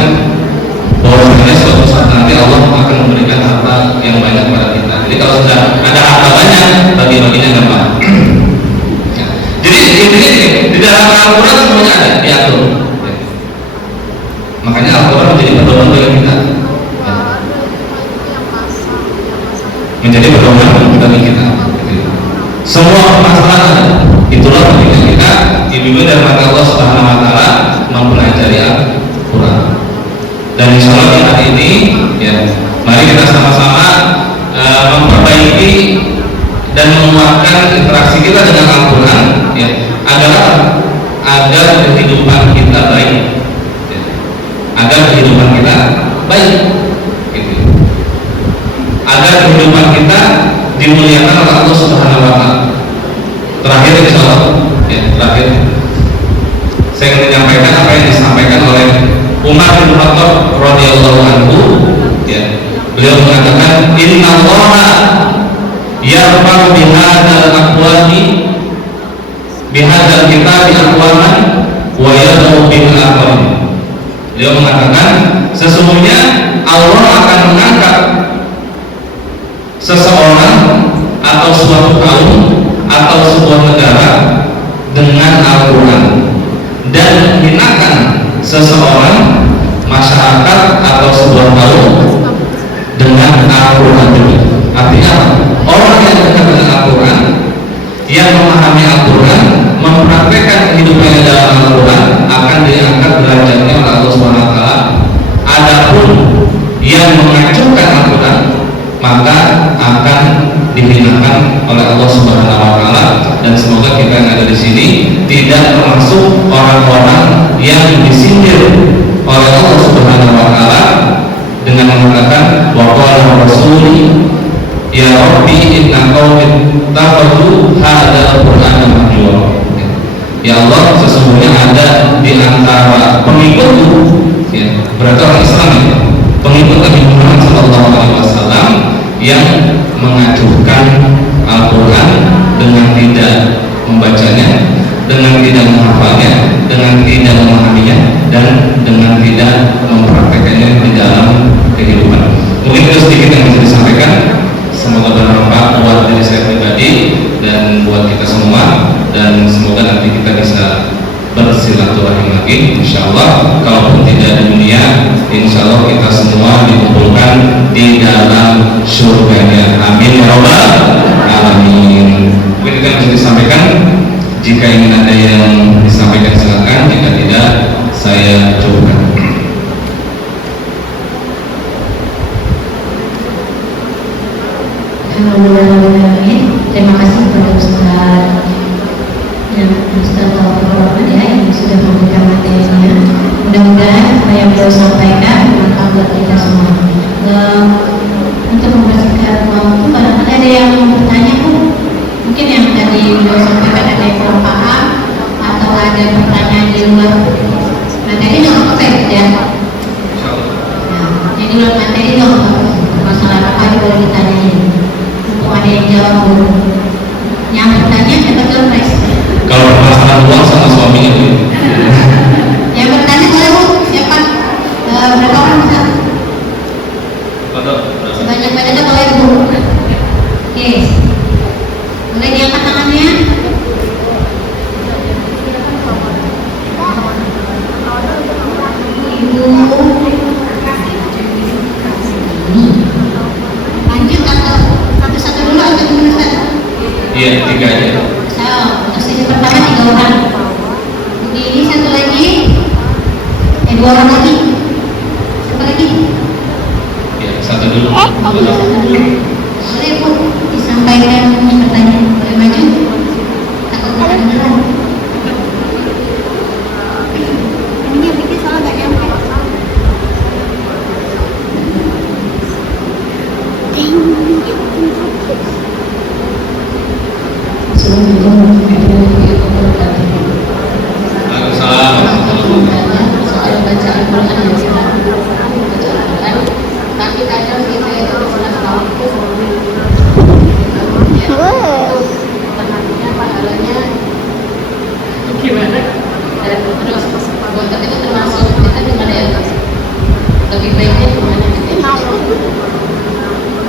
bahwa sebenarnya suatu saat nanti Allah akan memberikan harta yang banyak pada kita. Jadi kalau sudah ada harta menjadi pedoman bagi kita. Semua permasalahan itulah ketika kita dibimbing dari mata Allah Subhanahu Wa Taala mempelajari Al-Quran. Dan insya Allah di hari ini, ya, mari kita sama-sama memperbaiki dan menguatkan interaksi kita dengan Al-Quran, ya, agar kehidupan kita baik, ya, agar kehidupan kita baik, gitu. Agar kehidupan kita dimuliakan oleh Allah Subhanahu Wa Taala. Terakhir insya Allah, ya, terakhir saya ingin menyampaikan apa yang disampaikan oleh Umar bin Khattab radhiyallahu anhu, ya. Beliau mengatakan, Inna Allaha yarfa'u bihadzal aqwami bihadzal kitabi aqwaman wa yad'u bil aqwam. Beliau mengatakan, sesungguhnya Allah akan mengangkat seseorang atau suatu kaum atau sebuah negara dengan Al-Quran, dan menghinakan seseorang, masyarakat atau sebuah kaum dengan Al-Quran. Artinya orang yang dekat dengan Al-Quran, yang memahami Al-Quran, mempraktekkan kehidupannya dalam Al-Quran, akan diangkat derajatnya oleh Allah SWT. Adapun yang mengacungkan Al-Quran, maka akan dihinakan oleh Allah Subhanahu Wa Taala. Dan semoga kita yang ada di sini tidak termasuk orang-orang yang disindir oleh Allah Subhanahu Wa Taala dengan mengatakan, wa qala rasuli ya rabbi inna qaumi takhadhu hadzal qur'ana mahjura. Ya Allah, sesungguhnya ada di antara pengikutku, ya, berarti orang Islam, ya, pengikut Nabi Muhammad SAW, yang mengajukan Al-Quran dengan tidak membacanya, dengan tidak menghafalnya, dengan tidak memahaminya, dan dengan tidak mempraktekannya di dalam kehidupan. Mungkin itu sedikit yang bisa disampaikan. Semoga bermanfaat buat diri saya pribadi dan buat kita semua, dan semoga nanti kita bisa bersilaturahim lagi, insya Allah. Kalaupun tidak di dunia, insya Allah kita semua dikumpulkan di dalam surganya. Amin ya rabbal alamin. Mungkin itu yang bisa disampaikan. Jika ingin ada yang disampaikan silakan, jika tidak saya cukupkan. Terima kasih kepada Ustaz Taufik yang sudah memberikan materinya. Mudah-mudahan apa yang beliau sampaikan bermanfaat buat kita semua. Untuk membersihkan waktu, barangkali ada yang bertanya, Bu? Mungkin yang tadi beliau sampaikan ada yang kurang paham atau ada pertanyaan di luar materi, nggak apa-apa ya? Nah, jadi luar materi dong, masalah apa yang boleh ditanyain. Untuk ada yang jawab dulu. Yang bertanya dapat dompet. Kalau masalah uang sama suaminya itu. Yang bertanya boleh, Bu? Siapa? Berapa orang bisa? Sebanyak-banyaknya boleh, Bu. Oke. Boleh diangkat tangannya? Ibu. Lanjut atau satu-satu dulu atau gimana? Iya, 3 aja. So, untuk sesi pertama 3 orang. Ini satu lagi. 2 orang lagi. Siapa lagi? Ya, 1 dulu. Satu dulu. Boleh, Bu, disampaikan pertanyaan. Boleh maju? Takut nggak kedengeran. Ini bikin salah nggak nyampe. Soal baca Al-Quran yang silakan. Baca Al-Quran, tapi kadang kita itu salah tahu. Pahalanya gimana? Terus bontot itu termasuk kita gimana ya? Lebih baiknya gimana?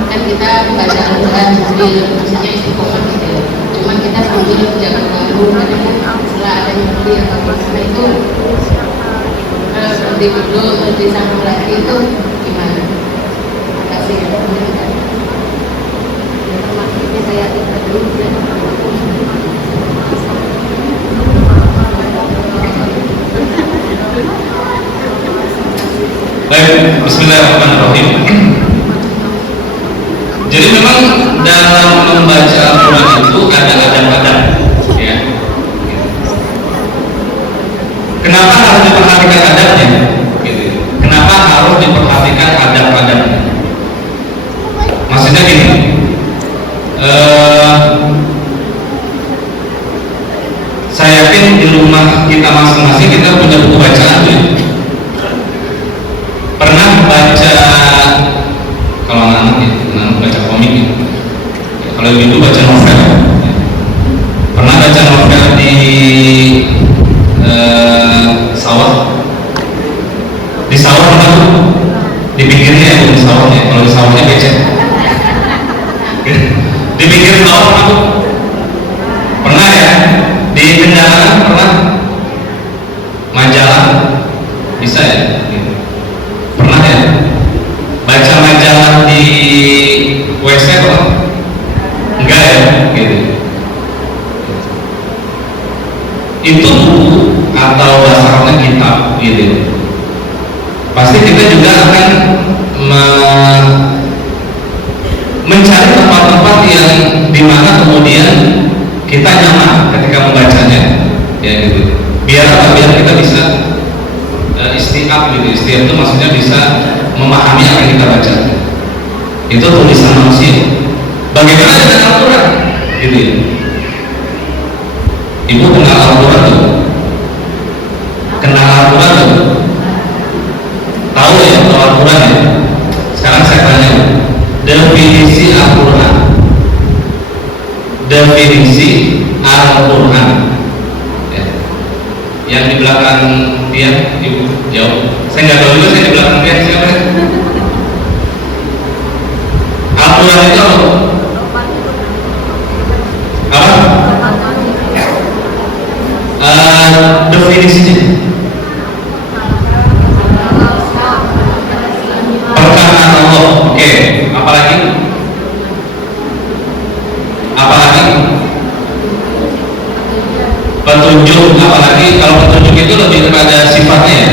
Kan kita baca Al-Quran sambil maksudnya istiqomah gitu ya. Cuman kita sambil jaga ganggu, kadang setelah ada nyuri atau apa itu berhenti dulu, berhenti sambung lagi, itu gimana? Terima kasih. Baik, bismillahirrahmanirrahim. Jadi memang dalam membaca Al-Quran itu ada adab-adab, ya. Kenapa harus diperhatikan adabnya? Gitu. Kenapa harus diperhatikan adab-adabnya? Maksudnya gini, saya yakin di rumah kita masing-masing kita punya buku bacaan tuh. Pernah baca, kalau anak-anak ya, anak baca komik ya. Kalau ibu baca novel ya. Pernah baca novel di sawah. Di sawah apa tuh? Di pinggirnya ya, di sawahnya. Kalau di sawahnya becek. Di pinggir sawah apa tuh? Pernah ya? Di kendaraan pernah? Majalah bisa ya? Pernah ya? Baca majalah di WC apa? Enggak ya? Gitu. Itu buku atau bahasa Arabnya kitab gitu. Pasti kita juga akan mencari tempat-tempat yang dimana kemudian kita nyaman ketika membacanya, ya gitu. Biar kita bisa istiab gitu. Istiab itu maksudnya bisa memahami apa yang kita baca. Itu tulisan manusia. Bagaimana dengan Al-Quran? Gitu ya. Ibu kenal Al-Quran tuh? Kenal Al-Quran tuh? Tahu ya Al-Quran ya? Sekarang saya tanya, definisi Al-Quran. Definisi Al-Quran. Ya. Yang di belakang tiang, ibu jauh. Saya nggak tahu juga, saya di belakang tiang siapa? Al-Quran itu apa? Definisinya perkataan Allah. Oke, apalagi petunjuk. Apalagi kalau petunjuk itu lebih kepada sifatnya ya,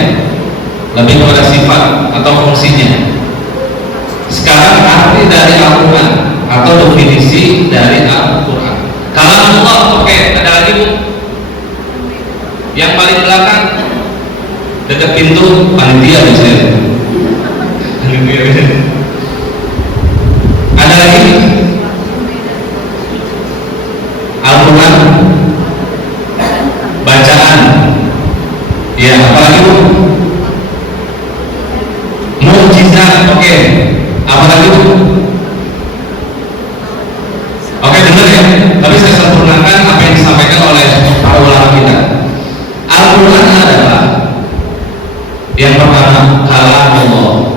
lebih kepada sifat atau fungsinya. Sekarang arti dari Al-Quran atau definisi dari Al-Quran. Kalau Allah, oke, ada lagi bu? Yang paling belakang dekat pintu panitia biasanya. Ada lagi? Al-Quran bacaan. Ya, apalagi bu? Mukjizat, oke. Apalagi bu? Oke, benar ya. Tapi saya sempurnakan apa yang disampaikan oleh para ulama kita. Al-Quran adalah yang pertama kalam Allah,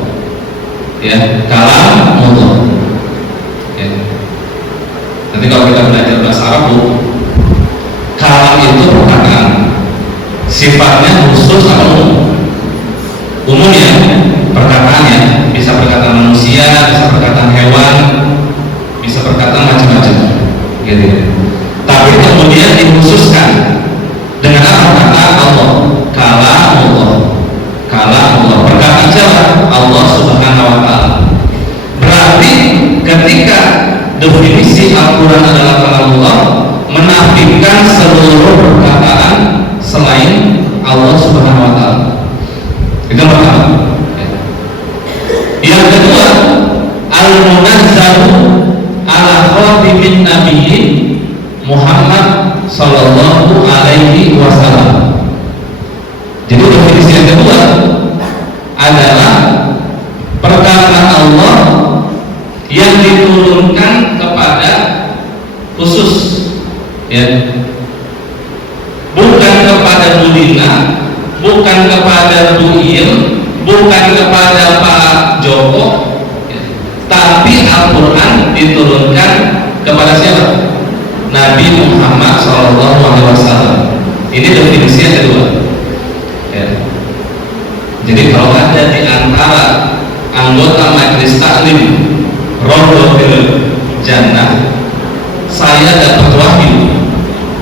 ya, kalam Allah. Ya. Nanti kalau kita belajar bahasa Arab, kalam itu perkataan, sifatnya khusus atau umum? Umum ya, perkataannya bisa perkataan manusia, bisa perkataan hewan, bisa perkataan macam-macam, gitu. Tapi kemudian dikhususkan dengan apa? Kata Allah, kalam Allah, kalam Allah, perkataan siapa? Allah Subhanahu Wa Taala. Berarti ketika definisi Al-Quran adalah kalam Allah, menafikan seluruh perkataan selain Allah Subhanahu Wa Taala. Itu pertama. Yang kedua, al-munazzalu ala khatimin nabiyyin Muhammad Sallallahu Alaihi Wasallam. Jadi definisi yang kedua adalah perkataan Allah yang diturunkan kepada khusus, ya, bukan kepada Budina, bukan kepada Bu Il, bukan kepada Pak Joko, ya, tapi Al-Quran diturunkan kepada siapa? Nabi Muhammad SAW. Ini definisi yang kedua. Ya. Jadi kalau ada di antara anggota majelis taklim Rawdatul Jannah saya dapat wahyu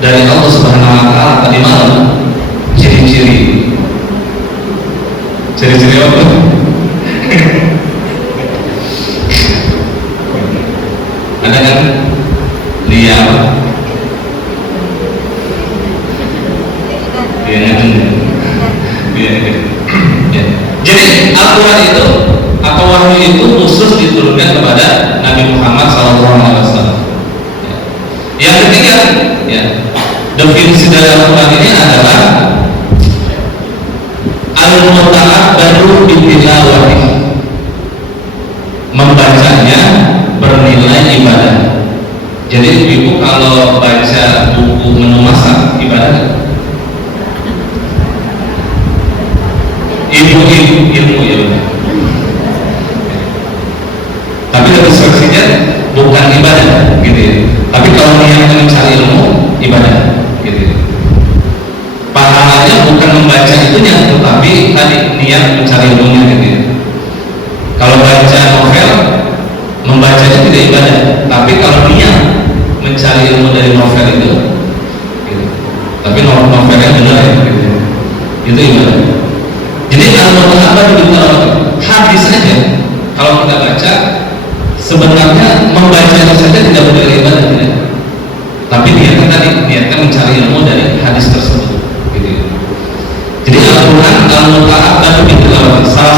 dari Allah Subhanahu wa taala tadi malam, ciri-ciri apa? Ada kan? Liar. Ya. Jadi Al-Quran itu atau wahyu itu khusus diturunkan kepada Nabi Muhammad SAW. Yang ketiga, ya, definisi dari Al-Quran ini adalah al-muta'abbadu bitilawati, membacanya bernilai ibadah. Jadi ibu kalau baca buku menu masak ibadah, ilmu ya benar. Tapi definisinya bukan ibadah, gitu ya. Tapi kalau niatnya mencari ilmu, ibadah, gitu ya. Pahalanya bukan membaca itunya, tetapi tadi niat mencari ilmunya, gitu ya. Kalau baca novel, membacanya tidak ibadah, tapi kalau niat mencari ilmu dari novel itu, gitu. Tapi novelnya benar ya, gitu ya. Itu ibadah. Jadi al-muta'abbadu bitilawati, hadis saja kalau kita baca sebenarnya membacanya saja tidak bernilai ibadah, tidak. Tapi niatnya tadi, niatnya mencari ilmu dari hadis tersebut, gitu. Jadi Al-Quran al-muta'abbadu bitilawati, salah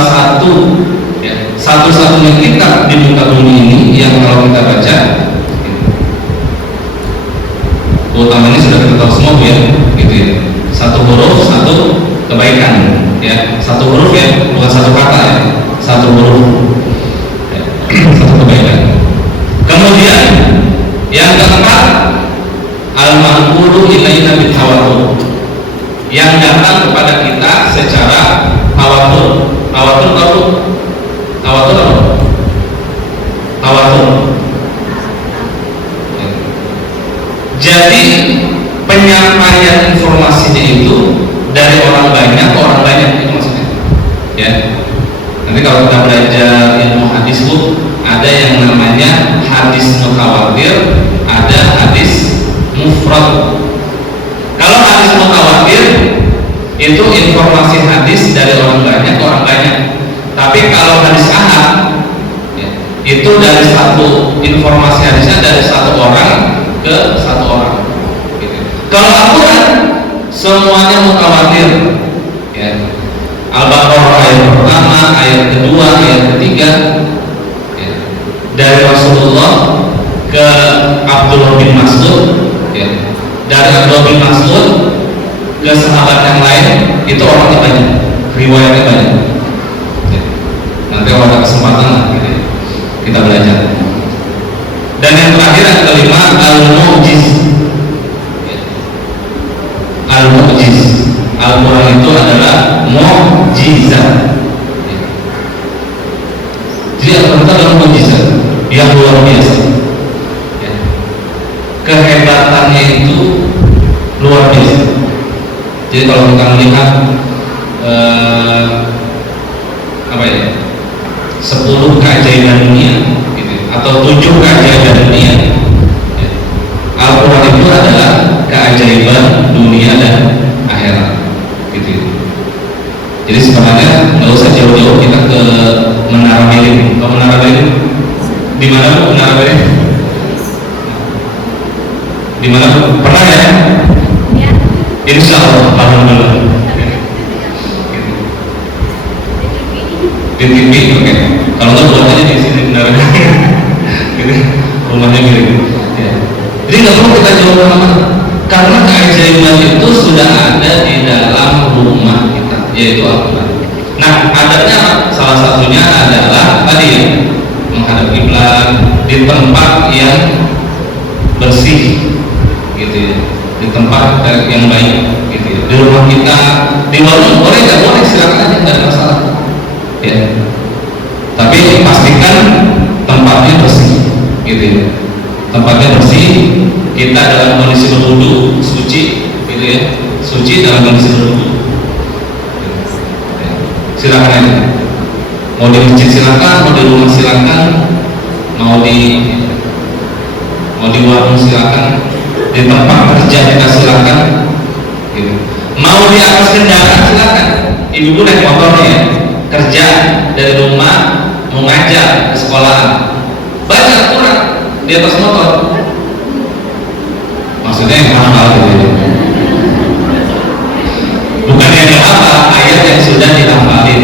satu ya, satu-satunya kitab di muka bumi ini yang kalau kita baca, utamanya sudah kita tahu semua ya, gitu ya. Satu huruf, satu kebaikan, ya, satu huruf ya, bukan satu kata ya, satu huruf, ya, satu kebaikan. Kemudian yang keempat, al-ma'qulu ilaina bitawatur, yang datang kepada kita secara tawatur. Tawatur tahu? Tawatur apa? Tawatur. Ya. Jadi penyampaian informasinya itu dari orang banyak ke orang banyak, itu maksudnya, ya. Nanti kalau kita belajar ilmu hadis bu, ada yang namanya hadis mutawatir, ada hadis mufrad. Kalau hadis mutawatir itu informasi hadis dari orang banyak ke orang banyak. Tapi kalau hadis ahad, ya, itu dari satu informasi hadisnya dari satu orang ke satu orang. Gitu. Kalau Al-Quran semuanya mutawatir, ya. Al-Baqarah ayat pertama, ayat kedua, ayat ketiga, ya. Dari Rasulullah ke Abdullah bin Mas'ud, ya. Dari Abdullah bin Mas'ud ke sahabat yang lain, itu orangnya banyak, riwayatnya banyak, ya. Nanti kalau ada kesempatan gitu, kita belajar. Dan yang terakhir yang kelima, al-mu'jiz. Al-mu'jiz, Al-Quran itu adalah mu'jizat. Jadi Al-Quran itu adalah mu'jizat yang luar biasa, ya. Kehebatannya itu luar biasa. Jadi kalau kita melihat apa ya, 10 keajaiban dunia gitu, atau 7 keajaiban dunia, ya. Al-Quran itu adalah keajaiban dunia dan akhirat, gitu. Jadi sebenarnya nggak usah jauh-jauh kita ke Menara Melin. Ke Menara Melin di mana bu? Menara Melin di mana bu? Pernah ya? Insya Allah, alhamdulillah. Di TV, oke. Kalau nggak buat aja di sini Menara Melin. Rumahnya mirip. Ya. Jadi nggak perlu kita jauh kemana-mana, karena keajaiban itu sudah ada di dalam rumah kita, yaitu Al-Quran. Nah, adabnya salah satunya adalah tadi menghadap kiblat di tempat yang bersih, gitu ya, di tempat yang baik, gitu ya. Di rumah kita, di warung boleh nggak boleh, silakan aja, nggak ada masalah, ya. Tapi pastikan tempatnya bersih, gitu ya. Tempatnya bersih, kita dalam kondisi berwudu, suci, gitu ya, suci dalam kondisi berwudu. Silakan aja. Mau di masjid silakan, mau di rumah silakan, mau di mau di warung silakan, di tempat kerja kita silakan, gitu. Mau di atas kendaraan silakan. Ibu naik motornya ya, kerja dari rumah mau ngajar ke sekolahan, baca Al-Quran di atas motor. Maksudnya yang hafal gitu. Bukan yang hafal ayat yang sudah dihafalin.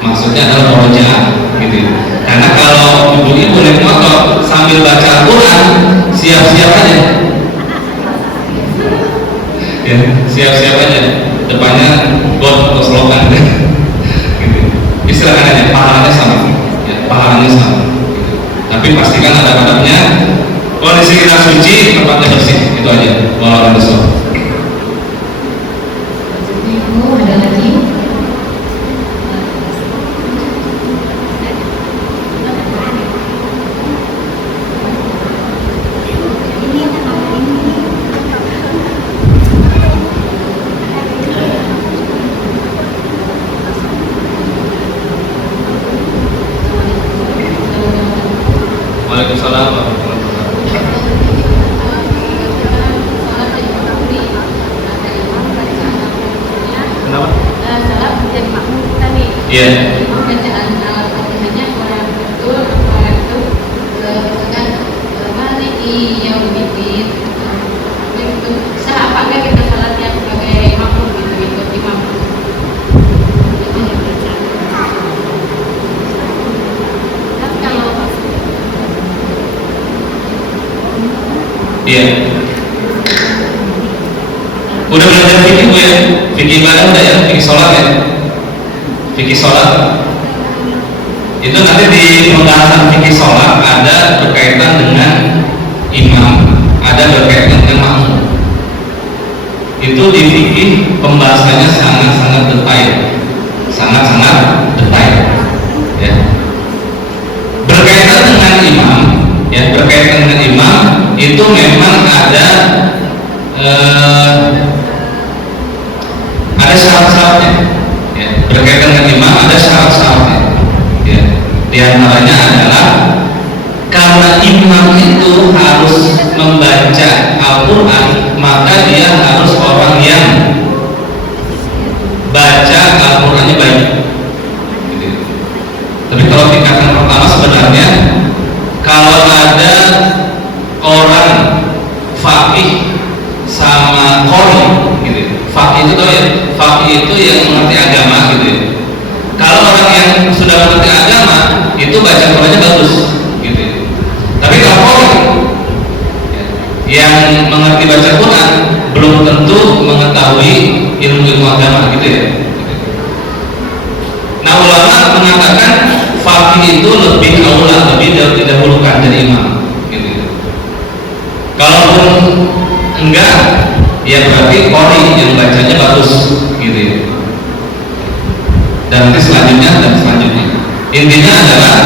Maksudnya adalah murojaah gitu. Karena kalau ibu-ibu naik motor sambil baca Al-Quran, siap-siap aja. Ya, siap-siap aja. Depannya bot atau slogan gitu. Istilahkan aja, pahalanya sama. Ya, pahalanya sama. Gitu. Tapi pastikan ada adabnya. Kondisi kita suci, tempatnya bersih. Itu aja. Wallahualam bishawab. Ibu ada lagi? Waalaikumsalam warahmatullahi wabarakatuh. Kenapa? Iya. Bacaan Al-Fatihahnya kurang betul, kurang itu misalkan maliki yaumiddin itu sah apa enggak kita salatnya sebagai makmum gitu ikut imam. Itu yang baca. Kan kalau Iya. Udah belajar fikih Bu ya? Fikih ibadah udah ya? Fikih sholat ya? Fikih sholat itu nanti di pembahasan fikih sholat ada berkaitan dengan imam, ada berkaitan dengan makmum. Itu di fikih pembahasannya sangat-sangat detail, sangat-sangat detail. Ya. Berkaitan dengan imam, ya berkaitan dengan imam itu memang ada syarat-syaratnya. Ya, berkaitan dengan imam ada syarat-syaratnya. Ya, di antaranya adalah karena imam itu harus membaca Al-Quran, maka dia harus orang yang baca Al-Qurannya baik. Gitu. Tapi kalau tingkatan pertama sebenarnya kalau ada orang faqih sama qori gitu. Faqih itu ya, faqih itu yang mengerti agama gitu ya. Kalau orang yang sudah mengerti agama itu baca Qurannya bagus gitu ya. Tapi kalau qori yang mengerti baca Quran belum tentu mengetahui ilmu agama gitu ya. Nah ulama mengatakan faqih itu lebih aula, lebih didahulukan dari imam gitu. Kalaupun enggak, ya berarti qori yang bacanya bagus gitu ya. Dan nanti selanjutnya dan selanjutnya. Intinya adalah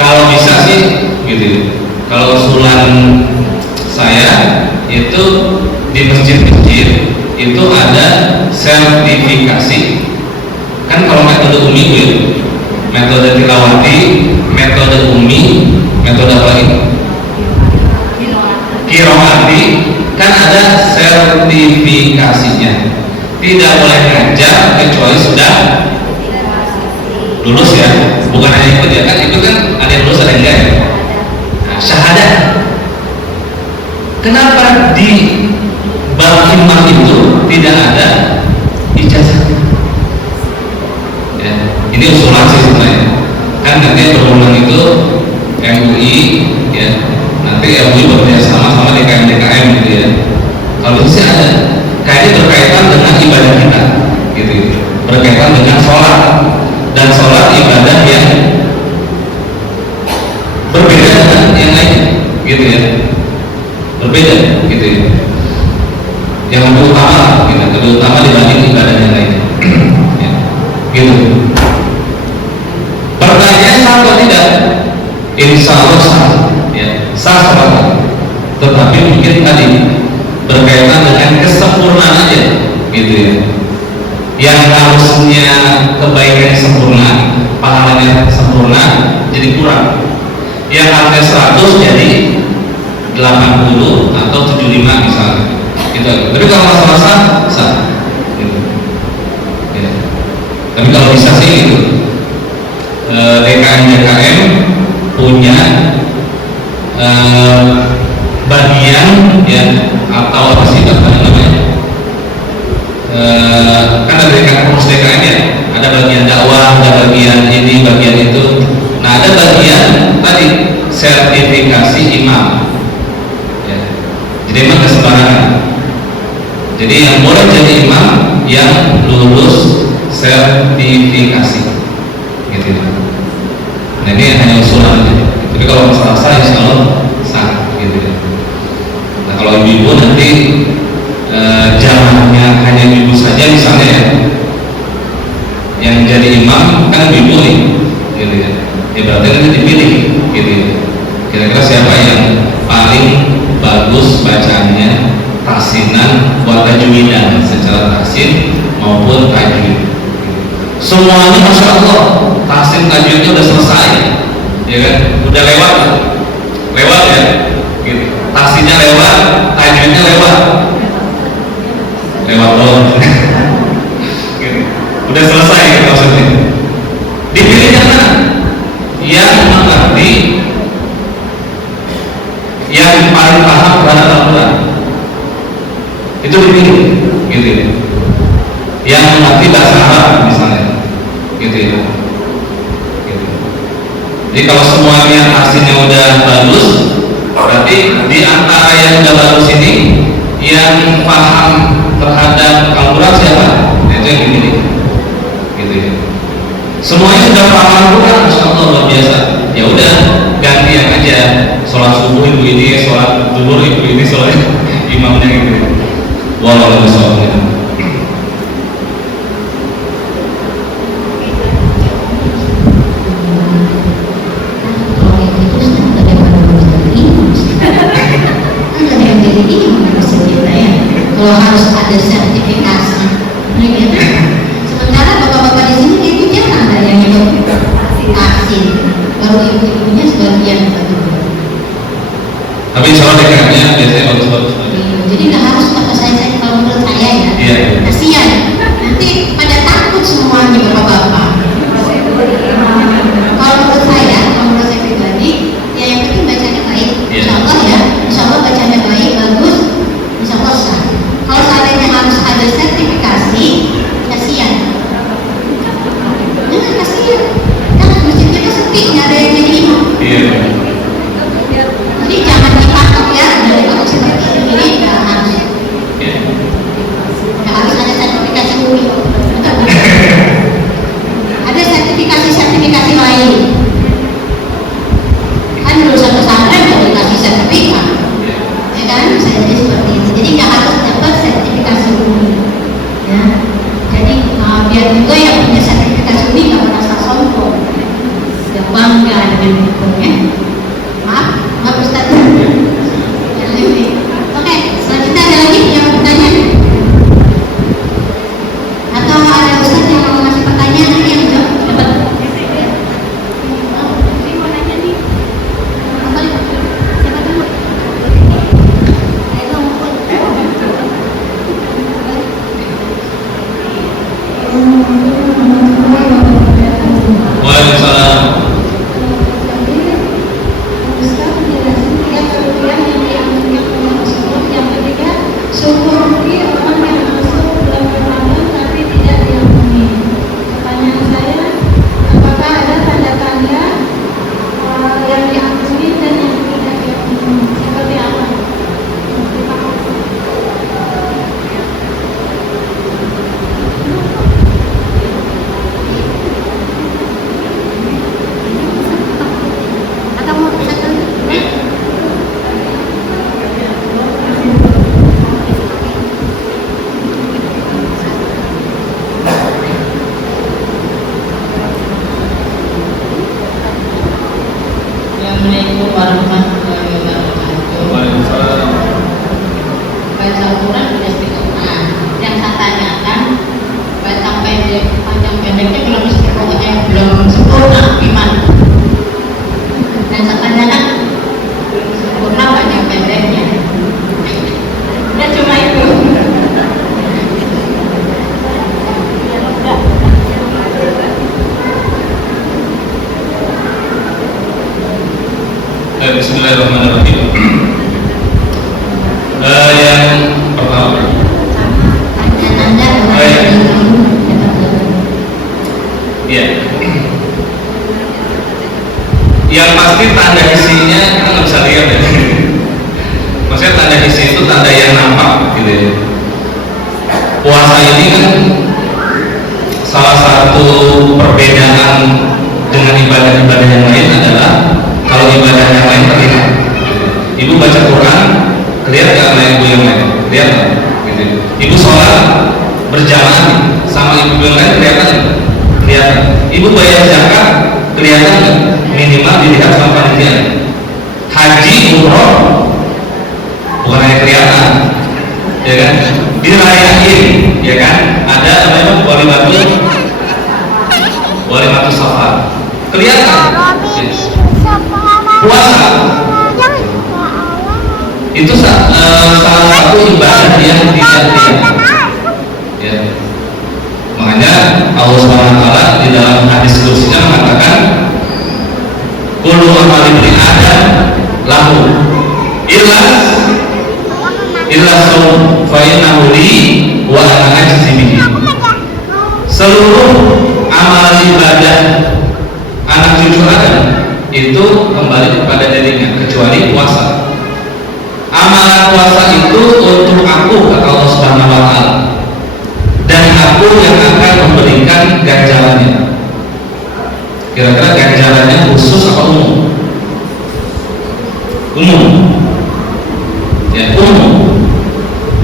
kalau bisa sih gitu ya. Kalau usulan saya itu di masjid-masjid itu ada sertifikasi. Kan kalau metode umi ya, metode tilawati, metode umi, metode apa ini? Qiraati, kan ada sertifikasinya. Tidak boleh ngajar kecuali sudah lulus ya, bukan hanya ikut ya, kan itu kan ada yang lulus ada yang enggak ya. Nah, syahadat. Kenapa di bab imam itu tidak ada ijazahnya? Ya, ini usulan sih sebenarnya. Kan nanti berhubungan itu MUI ya. Nanti MUI bekerja sama DKM gitu ya. Kalau itu sih ada. Kayaknya berkaitan dengan ibadah kita, gitu. Berkaitan dengan sholat dan sholat ibadah yang berbeda dengan yang lain, gitu ya. Berbeda, gitu ya. Yang lebih utama, gitu. Lebih utama dibanding ibadah yang lain, ya. Gitu. Pertanyaannya sah atau tidak? Insya Allah sah, ya. Sah sholat. Tetapi mungkin tadi berkaitan dengan kesempurnaan aja gitu ya, yang harusnya kebaikan sempurna, pahalanya sempurna jadi kurang, yang harusnya 100 jadi 80 atau 75 misalnya gitu. Tapi kalau masalah sah, sah gitu. Ya. Tapi kalau bisa sih gitu, DKM punya bagian ya, atau apa sih namanya, kan ada pengurus DKM ya, ada bagian dakwah, ada bagian ini, bagian itu. Nah, ada bagian tadi sertifikasi imam ya. Jadi memang kesembarangan. Jadi yang boleh jadi imam yang lulus sertifikasi gitu. Nah, ini hanya usulan aja. Tapi kalau masalah sah, insya Allah sah gitu. Nah, kalau ibu nanti jalannya hanya ibu saja misalnya ya, yang jadi imam kan ibu nih gitu ya. Ya berarti nanti dipilih gitu ya. Kira-kira siapa yang paling bagus bacaannya, tahsinan buat tajwidan secara tahsin maupun tajwid. Semuanya masya Allah tahsin tajwidnya udah selesai, ya kan? Udah lewat ya. Gitu. Tahsinnya lewat, tajwidnya lewat loh. Gitu. Udah selesai gitu maksudnya. Dipilih yang mengerti, yang paling paham terhadap Al-Quran, itu dipilih gitu ya. Yang mengerti bahasa Arab misalnya gitu ya. Gitu. Jadi kalau semuanya hasilnya udah bagus, berarti di antara yang udah bagus ini yang paham terhadap Al-Quran siapa? Nah, itu yang dipilih gitu ya. Semuanya sudah paham Al-Quran, masya Allah luar biasa. Ya udah gantian aja, sholat subuh ibu ini, sholat zuhur ibu ini, sholat imamnya gitu. Wallahu a'lam. Kalau harus ada sertifikasi, gitu. Sementara bapak-bapak di sini itu jarang ada yang ikut vaksin, baru ibu-ibunya sebagian. Tapi insya Allah DKM-nya biasanya bagus-bagus. Jadi nggak harus kata saya kalau menurut saya ya. Iya. Kasihan, nanti pada takut semuanya bapak-bapak. Kalau menurut saya pribadi, ya yang penting bacanya baik. Insya Allah ya, insya Allah bacanya baik, bagus, insya Allah sah. Kalau seandainya harus ada sertifikasi, kasihan. Jangan kasihan, kan masjid kita sepi, nggak ada yang jadi imam. Iya. Jadi jangan dipatok ya dari kalau seperti ini, nggak harus. Nggak harus ada sertifikasi UI. Ada sertifikasi lain. Kan lulusan pesantren nggak dikasih sertifikat, ya kan? Bisa jadi seperti itu. Jadi nggak harus dapat sertifikasi UI. Ya. Jadi biar juga yang punya sertifikasi UI nggak merasa sombong, ya bangga dengan itu ya. Maaf Ustaz. Oke, selanjutnya ada lagi yang bertanya? Atau ada Ustaz yang mau ngasih pertanyaan nanti yang jawab dapat? Waalaikumsalam. Assalamualaikum warahmatullahi wabarakatuh. Waalaikumsalam. Baca Al-Quran sudah istiqomah. Yang saya tanyakan, baca pendek, panjang pendeknya belum istiqomah, belum sempurna iman. Dan saya tanyakan belum sempurna panjang pendek. Bismillahirrahmanirrahim. Yang pertama, ya. Yang pasti tanda isinya kita nggak bisa lihat ya. Maksudnya tanda isi itu tanda yang nampak gitu ya. Puasa ini kan salah satu perbedaan dengan ibadah-ibadah yang lain adalah kalau ibadah yang lain terlihat. Ibu baca Quran, kelihatan nggak sama ibu yang lain? Kelihatan. Gitu. Ibu sholat berjamaah sama ibu yang lain kelihatan? Kelihatan. Ibu bayar zakat kelihatan nggak? Minimal dilihat sama panitia. Haji, umroh bukan hanya kelihatan, ya kan? Dirayain, ya kan? Ada namanya walimatus safar. Kelihatan. Puasa itu salah satu ibadah yang tidak kelihatan. Ya. Makanya Allah SWT di dalam hadis qudsinya mengatakan, kullu amali ibni Adam lahu illa shaum fa innahu li wa ana ajzi bihi. Seluruh amal ibadah anak cucu Adam itu kembali kepada dirinya kecuali puasa. Amalan puasa itu untuk aku, kata Allah Subhanahu wa taala, dan aku yang akan memberikan ganjarannya. Kira-kira ganjarannya khusus apa umum? Umum. Ya, umum.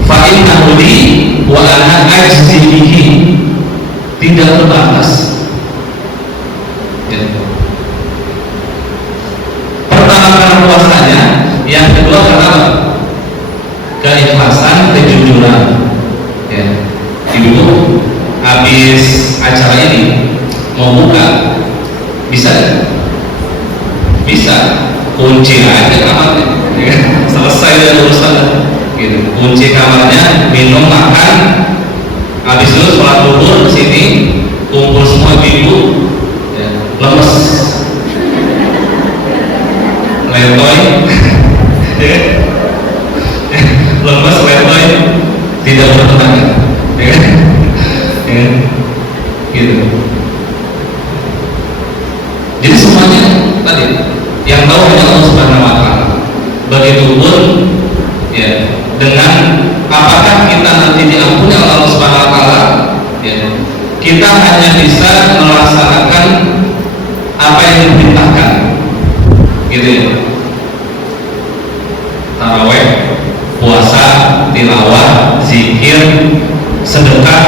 Fa innahu li wa ana ajzi bihi. Tidak terbatas. Ya. Pertama karena puasanya, yang kedua karena apa? Keikhlasan, kejujuran. Ya. Ibu habis acara ini mau buka, bisa? Bisa. Kunci aja kamarnya, ya. Selesai dari urusan. Gitu. Kunci kamarnya, minum, makan, habis itu sholat zuhur kesini, kumpul semua ibu, ya, lemes, letoy, ya. Lemes, letoy, tidak bertenaga, ya. Ya. Gitu. Jadi semuanya tadi yang tahu hanya Allah Subhanahu wa taala. Begitupun ya dengan apakah kita nanti diampuni oleh Allah Subhanahu wa taala, ya. Kita hanya bisa melaksanakan apa yang diperintahkan. Gitu ya. Tarawih, puasa, tilawah, zikir, sedekah,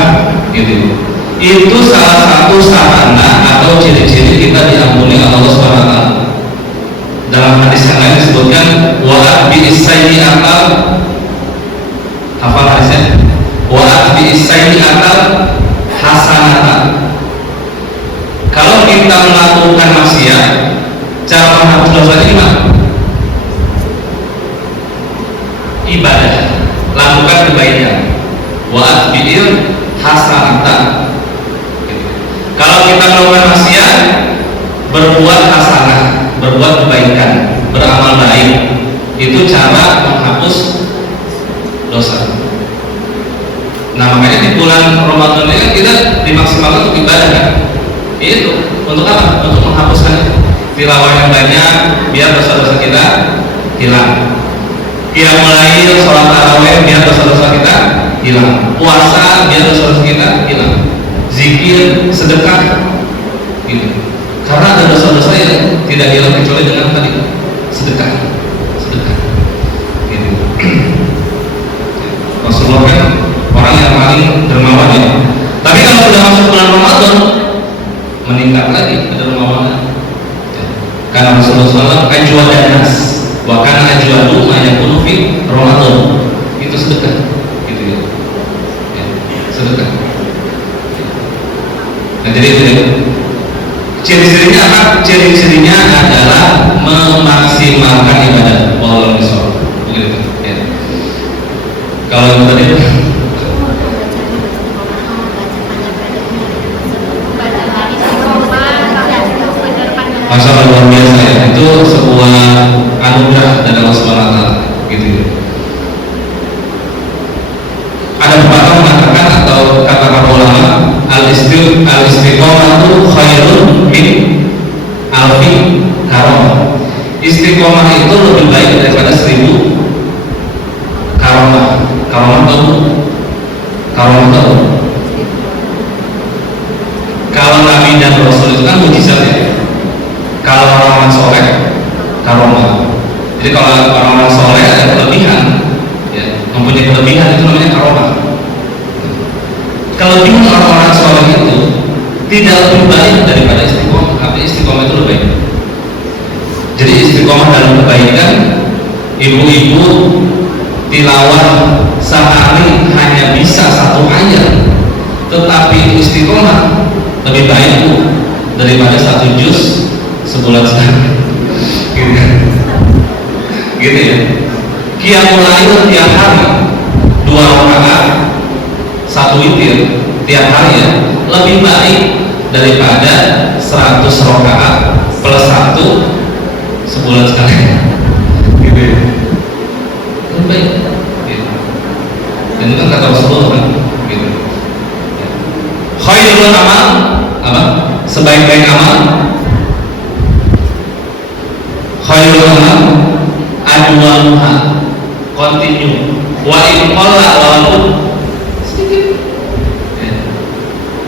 gitu. Itu salah satu sarana atau ciri-ciri kita diampuni oleh Allah Subhanahu wa taala. Dalam hadis yang lain disebutkan wa bi sayyi'atal, hafal hadisnya? Wa bi sayyi'atal hasanatan. Kalau kita melakukan maksiat, cara menghapus dosa ini gimana? Ibadah, lakukan kebaikan. Wa bi'il hasanatan. Kalau kita melakukan maksiat, berbuat hasanah, berbuat kebaikan, beramal baik, itu cara menghapus dosa. Nah, makanya di bulan Ramadan ini kan kita dimaksimalkan untuk ibadah kan? Itu untuk apa? Untuk menghapuskan tilawah yang banyak, biar dosa-dosa kita hilang. Qiyamul lail, sholat tarawih, biar dosa-dosa kita hilang. Puasa, biar dosa-dosa kita hilang. Zikir, sedekah, gitu. Karena ada dosa-dosa yang tidak hilang kecuali dengan tadi sedekah, gitu. Rasulullah kan orang yang paling dermawan ya. Tapi kalau sudah masuk bulan Ramadan, meningkat lagi kedermawanan. Ya. Karena Rasulullah SAW ajwa danas, wa kana ajwadu ma yakunu fi Ramadan. Itu sedekah, gitu ya. Ya, sedekah. Nah, jadi ciri-cirinya apa? Ciri-cirinya adalah memaksimalkan ibadah. Wallahu a'lam. Begitu. Ya. Kalau yang tadi masalah luar biasa ya. Itu sebuah anugerah dari Allah Subhanahu wa taala gitu ya. Ada pepatah mengatakan atau kata para ulama al-istiqomah itu khairun min alfi karamah. Istiqomah itu lebih baik daripada 1000 karamah. Karamah tahu? Kalau Nabi dan Rasul itu kan mujizat ya. Kalau orang soleh karamah. Jadi kalau orang soleh ada kelebihan, ya, mempunyai kelebihan itu namanya karamah. Kelebihan orang-orang soleh itu tidak lebih baik daripada istiqomah. Artinya istiqomah itu lebih baik. Jadi istiqomah dalam kebaikan, ibu-ibu tilawah sehari hanya bisa 1 ayat, tetapi istiqomah lebih baik daripada 1 juz sebulan sekali. Gitu ya. Qiyamul lail tiap hari 2 rakaat 1 witir tiap hari ya, lebih baik daripada 100 rakaat plus 1 sebulan sekali. Gitu ya. Lebih baik. Gitu. Dan itu kan kata Rasulullah kan. Gitu. Khairul amal apa? Sebaik-baik amal. Khairul amal adwamuha, continue. Wa in qalla walaupun sedikit. Ya.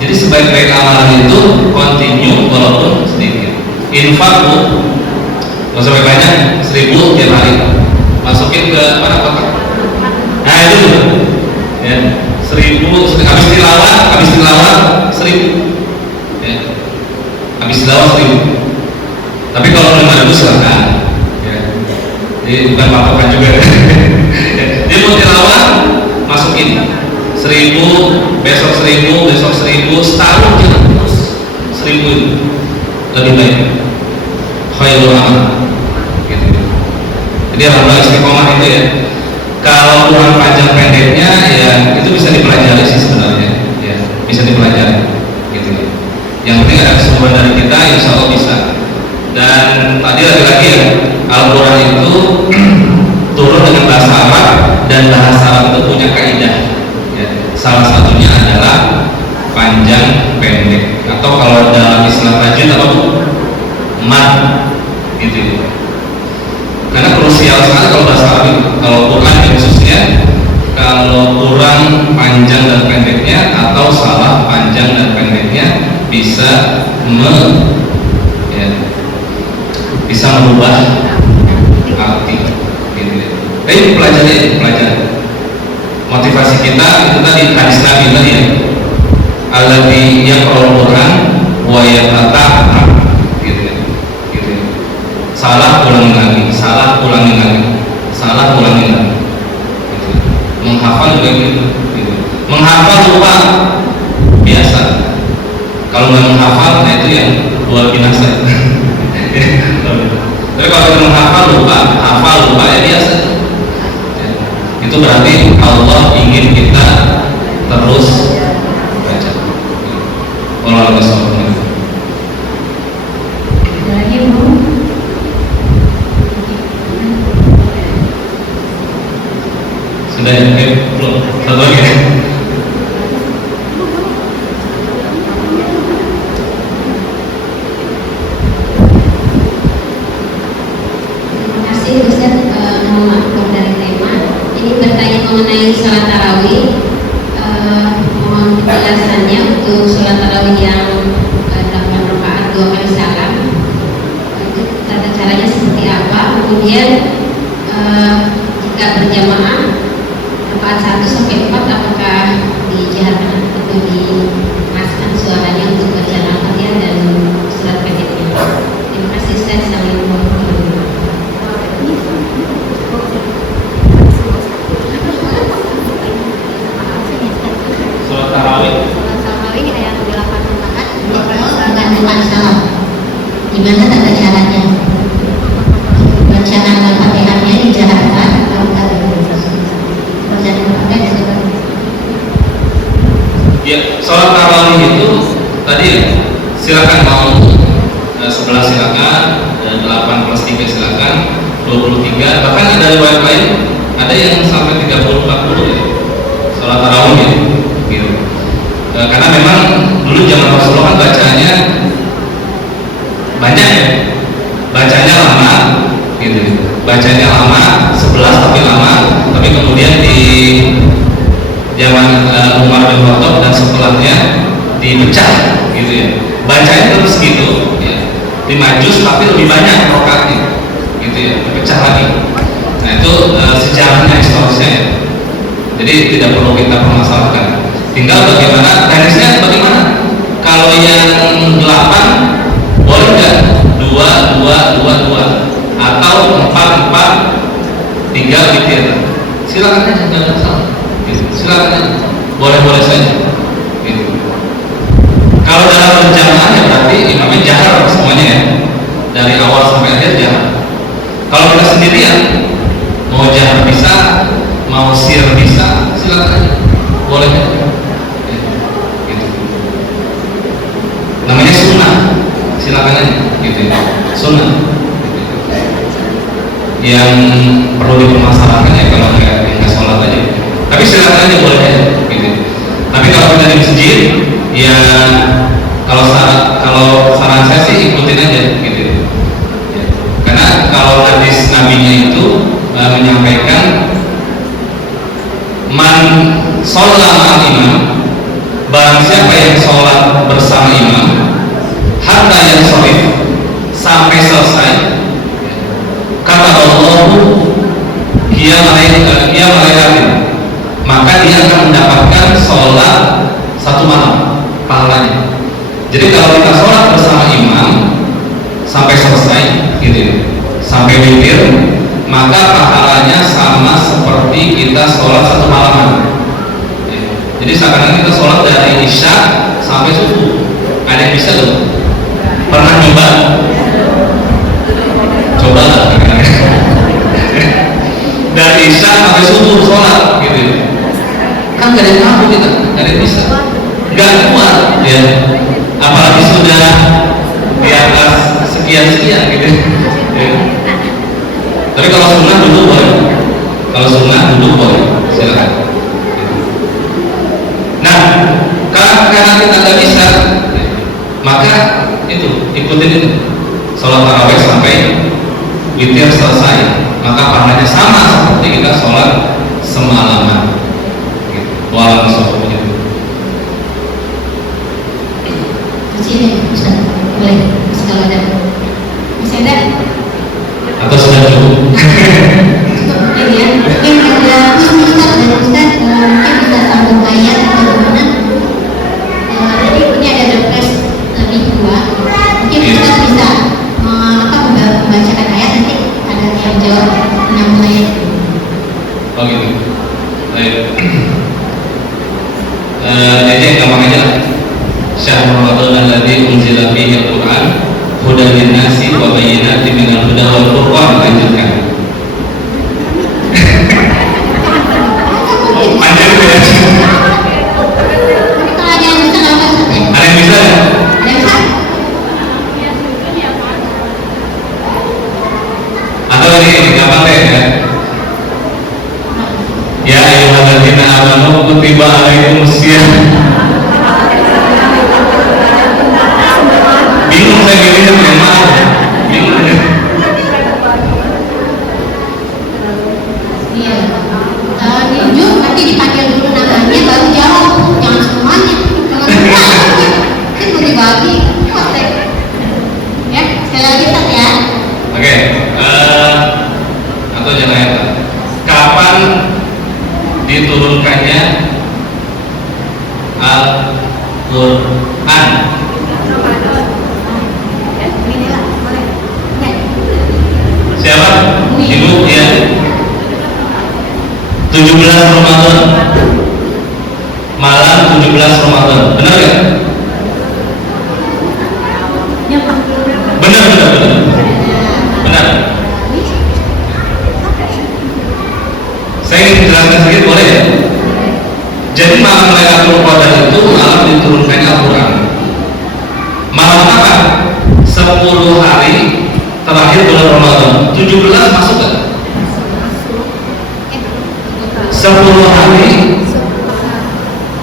Jadi sebaik-baik amalan itu continue walaupun sedikit. Infaqu sebaik banyak 1000 tiap hari. Masukin ke mana kotak? Nah itu ya, 1000 habis tilawah 1000 ya. Habis tilawah 1000. Tapi kalau belum ada silakan ya. Jadi bukan patokan juga ya. Dia mau tilawah masukin 1000, besok 1000, besok 1000, setahun jangan terus 1000 itu lebih baik. Khairul amal gitu. Jadi alhamdulillah istiqomah itu ya, kalau kurang panjang pendeknya ya itu bisa dipelajari sih sebenarnya ya, bisa dipelajari gitu ya. Yang penting ada kesempatan dari kita, insya Allah bisa. Dan tadi lagi-lagi ya, Al-Quran itu turun dengan bahasa Arab, dan bahasa Arab itu punya kaidah ya. Salah satunya adalah panjang pendek, atau kalau dalam istilah tajwid apa bu? Mad gitu. Karena krusial sekali kalau bahasa Arab itu. Kalau Quran khususnya, kalau kurang panjang dan pendeknya atau salah panjang dan pendeknya bisa bisa merubah arti gitu. Pelajari. Motivasi kita itu tadi hadis Nabi tadi ya. Alladzi yaqra'ul Quran wa yatata'am gitu. Salah ulangi lagi. Gitu. Menghafal juga gitu. Menghafal lupa biasa. Kalau nggak menghafal, nah itu yang luar biasa. Tapi kalau menghafal lupa, ya biasa. Itu berarti Allah ingin kita terus baca. Wallahu a'lam. Lagi bu. Sudah ya, belum. Satu lagi ya. Mengenai sholat tarawih, mohon penjelasannya untuk sholat tarawih yang 8 rakaat 2 kali salam, tata caranya seperti apa? Kemudian jika berjamaah rakaat 1 sampai 4, apakah dijaharkan atau dimaskan suaranya untuk bacaan Al-Fatihah dan surat pendeknya? Terima kasih Ustaz. Assalamualaikum warahmatullahi wabarakatuh. Sholat tarawih yang 8 rakaat bukan salam. Gimana tata caranya? Bacaan Al-Fatihahnya dijaharkan atau bacaan Al-Fatihah? Ya, sholat tarawih itu tadi ya, silakan mau 11 silakan, dan 8 plus 3 silakan. 23, bahkan ada riwayat lain ada yang sampai 30-40 ya, sholat tarawih ya, gitu. Karena memang dulu zaman Rasulullah kan bacanya banyak ya, bacanya lama, gitu. Bacanya lama, 11 tapi lama, tapi kemudian di zaman Umar bin Khattab dan setelahnya dipecah, gitu ya. Bacanya terus gitu, ya. 5 juz tapi lebih banyak rakaatnya, gitu ya, dipecah lagi. Nah itu sejarahnya, historisnya ya. Jadi tidak perlu kita permasalahkan. Tinggal bagaimana teknisnya, bagaimana? Kalau yang 8 boleh nggak 2, 2, 2, 2 atau 4, 4, 3 witir? Silakan aja, nggak ada masalah. Gitu. Silakan aja, boleh-boleh saja. Gitu. Kalau dalam berjamaah ya berarti imamnya jahar semuanya ya, dari awal sampai akhir jahar. Kalau kita sendirian, mau jahar bisa, mau sir bisa, silakan aja, boleh aja. Gitu. Namanya sunnah, silakan aja, gitu. Sunnah. Yang perlu dipermasalahkan ya kalau nggak sholat aja. Tapi silakan aja, boleh aja, gitu. Tapi kalau kita di masjid, ya kalau saran saya sih ikutin aja, gitu. Ya. Karena kalau hadis nabinya itu menyampaikan man sholat imam, barang siapa yang sholat bersama imam hatta yang sholif, sampai selesai, kata Allah dia malaikat, maka dia akan mendapatkan sholat 1 malam pahalanya. Jadi kalau kita sholat bersama imam sampai selesai, gitu ya, sampai witir, maka pahalanya sama seperti kita sholat 1 malaman. Jadi seakan-akan kita sholat dari isya sampai subuh. Ada yang bisa loh? Pernah coba? Coba lah. Dari isya sampai subuh sholat, gitu ya. Kan gak ada yang mampu kita, gak ada yang bisa, gak kuat ya. Apalagi sudah di atas sekian-sekian, gitu ya. Tapi kalau sunnah duduk boleh. Kalau sunnah duduk boleh, silakan. Nah, karena kita nggak bisa, maka itu ikutin itu. Sholat tarawih sampai witir selesai, maka pahalanya sama seperti kita sholat semalaman. Walau sofnya. Masih ada, Ustaz? Boleh, kalau ada. Masih ada? Atau sudah cukup? Cukup ya. Mungkin ada Ustaz dan Ustaz mungkin bisa sambung ayat bagaimana? Jadi ini ada request lebih 2. Mungkin Ustaz bisa membacakan ayat, nanti ada yang jawab 6 ayat. Oh gitu. Baik. Jadi gampang aja lah. Syahrul Ramadan alladzi unzila fihi al-Qur'an hudan lin-nasi wa bayyinatin minal huda wal furqan. Lanjutkan. Panjang itu ya. Kalau ada yang bisa nggak Ustaz ya? Ada yang bisa? Ada yang bisa? Atau ini gampang deh ya. Ya ayyuhalladzina amanu kutiba alaikumusiyam. Bingung saya gini memang. Bingung ya. Iya. Diunjuk nanti dipanggil dulu namanya baru jawab. Jangan semuanya. Jangan semua. Kan mau dibagi. Kotek. Ya, sekali lagi Ustaz ya. Oke. Atau jangan ya. Kapan diturunkannya Al-Quran? Siapa? Ibu ya. 17 Ramadan. Malam 17 Ramadan. Benar ya? Benar. Benar. Saya ingin menjelaskan sedikit, boleh ya? Jadi malam Lailatul Qadar itu malam diturunkannya Al-Quran. Malam apa? 10 hari terakhir bulan Ramadan. 17 masuk ke 10 hari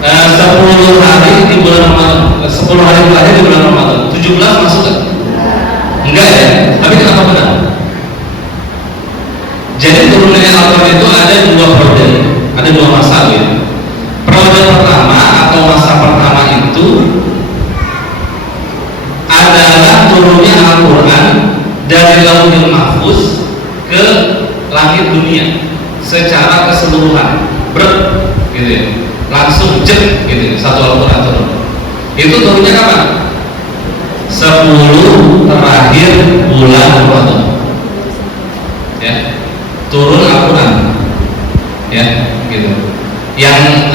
10 hari di bulan Ramadan, 10 hari terakhir di bulan Ramadan. 17 masuk kan? Enggak ya? Tapi kenapa benar? Jadi turunnya Al-Quran itu ada dua periode, ada dua masa ya. Periode pertama atau masa pertama itu adalah turunnya Al-Quran dari Lauhul Mahfuz ke langit dunia secara keseluruhan, gitu ya. Langsung jet gitu ya, satu Al-Quran turun. Itu turunnya kapan? 10 terakhir bulan Ramadan. Ya. Turun Al-Quran. Ya, gitu. Yang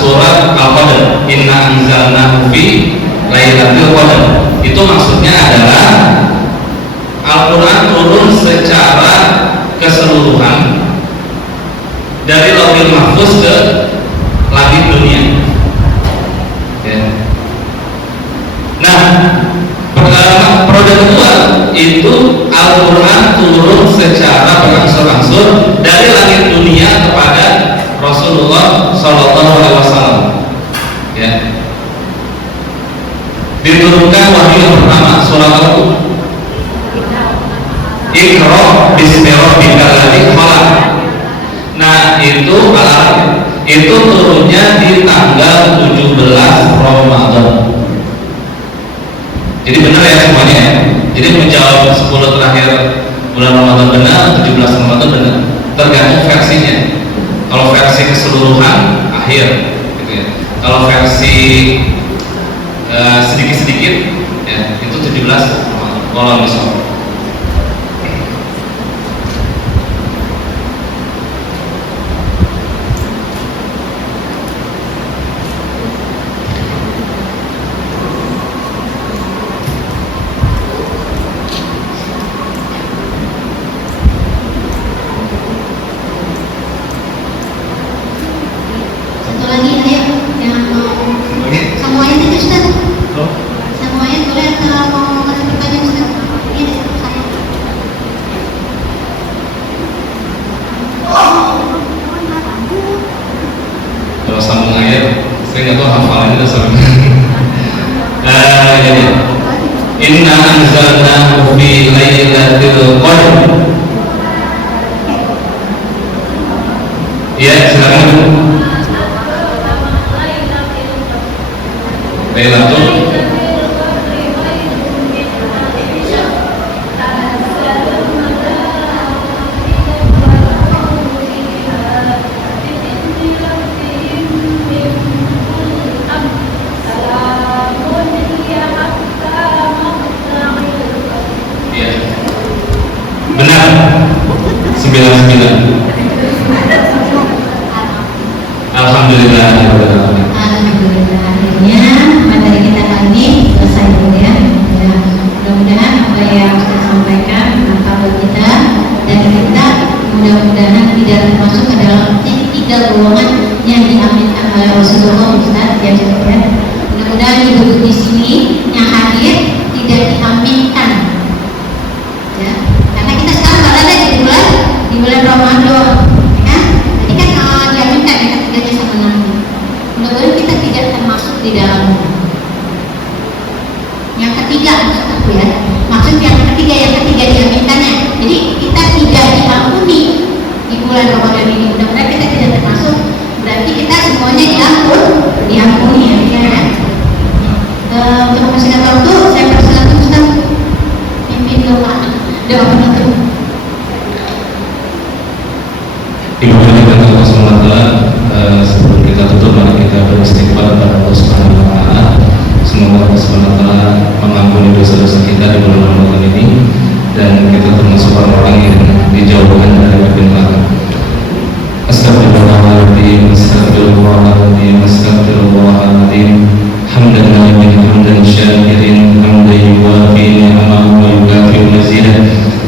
surat Al-Qadr, Inna anzalnahu fi Lailatul Qadar. Itu maksudnya adalah Al-Quran turun secara keseluruhan dari Lauhul Mahfuz ke langit dunia. Ya. Nah, periode kedua itu Al-Quran turun secara berangsur-angsur dari langit dunia kepada Rasulullah SAW. Ya. Diturunkan wahyu yang pertama surah Al-Qur'an. Iqra bismi rabbikal ladzi khalaq. Nah, itu itu turunnya di tanggal 17 Ramadan. Jadi benar ya semuanya. Jadi menjawab 10 terakhir bulan Ramadan benar, 17 Ramadan benar. Tergantung versinya. Kalau versi keseluruhan akhir gitu ya. Kalau versi sedikit-sedikit ya, itu 17 kalau misal. Inna anzalnahu fi Lailatul Qadar. Ya, silakan. Lailatul benar 99. Alhamdulillah. Alhamdulillah, akhirnya materi kita kali ini selesai ya. Mudah-mudahan apa yang saya sampaikan bermanfaat kita, dan kita mudah-mudahan tidak termasuk ke dalam 3 golongan yang diaminkan oleh Rasulullah Ustaz ya. Mudah-mudahan ibu di sini yang hadir tidak diaminkan ya. Karena kita sekarang berada di bulan Ramadan ya. Jadi kan diaminkan ya, ketiganya sama Nabi. Mudah-mudahan kita tidak termasuk di dalamnya. Yang ketiga maksud aku ya, maksud yang ketiga diaminkannya. Jadi kita tidak diampuni di bulan Ramadan ini. Mudah-mudahan kita tidak termasuk. Berarti kita semuanya diampuni ya kan? Untuk mempersingkat waktu, saya persilakan Ustaz pimpin doa penutup. Allah SWT, sebelum kita tutup mari kita beristighfar kepada Allah Subhanahu wa taala. Semoga Allah SWT mengampuni dosa-dosa kita di bulan Ramadan ini dan kita termasuk orang-orang yang dijauhkan dari api neraka. Astagfirullahaladzim, astagfirullahaladzim, astagfirullahaladzim. Hamdan lillahi hamdan syakirin, hamdan yuwafi ni'amahu wa yukafi mazidah.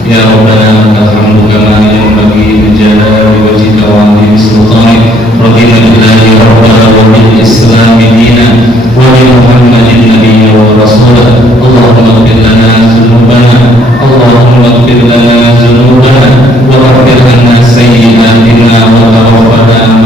Ya Rabbana lakal hamdu kama yanbaghi li jalali wajhika wa 'azimi sultanik. Radina billahi rabban wa bil islami dinan wa bi Muhammadin nabiyyan wa rasulan. Allahumma ighfir lana dzunubana, Allahumma ighfir lana dzunubana wa kaffir 'anna sayyi'atina wa tawaffana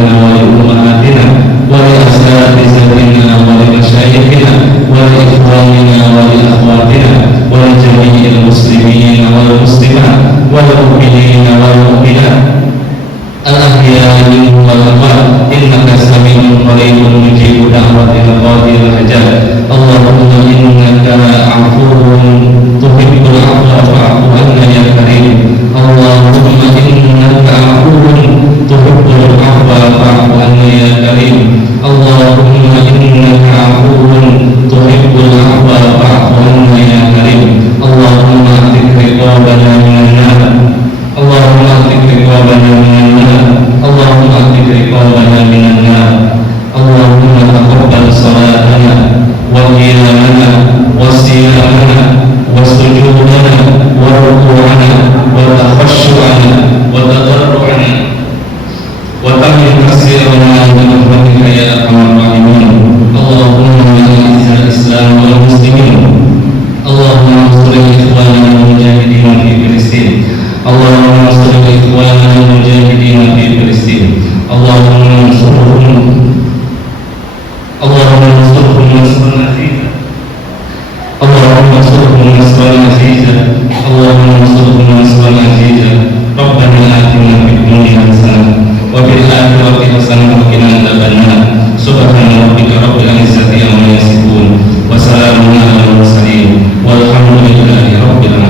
لآبائنا ولأمهاتنا ولأساتذتنا ولمشايخنا ولإخواننا ولأخواتنا ولجميع المسلمين والمسلمات والمؤمنين والمؤمنات الأحياء منهم والأموات إنك سميع قريب مجيب دعوة القاضي الحجاج اللهم إنك عفو تحب العفو فاعف عنا يا كريم اللهم إنك عفو تحب العفو فاعف عنا يا كريم اللهم إنك عفو تحب العفو فاعف عنا يا كريم اللهم أعتق رقابنا من النار اللهم أعتق رقابنا من النار اللهم أعتق رقابنا من النار اللهم تقبل صلاتنا وقيامنا وصيامنا وسجودنا وركوعنا وتخشعنا وتضرعنا وتمن تسيرنا برحمتك يا أرحم الراحمين اللهم أعز الإسلام والمسلمين اللهم انصر إخواننا المجاهدين في فلسطين اللهم انصر إخواننا المجاهدين في فلسطين اللهم انصرهم نصرا عزيزا اللهم انصرهم نصرا عزيزا اللهم انصرهم نصرا عزيزا ربنا آتنا في الدنيا حسنة وفي الآخرة حسنة وقنا عذاب النار سبحان ربك رب العزة عما يصفون وسلام على المرسلين والحمد لله رب العالمين.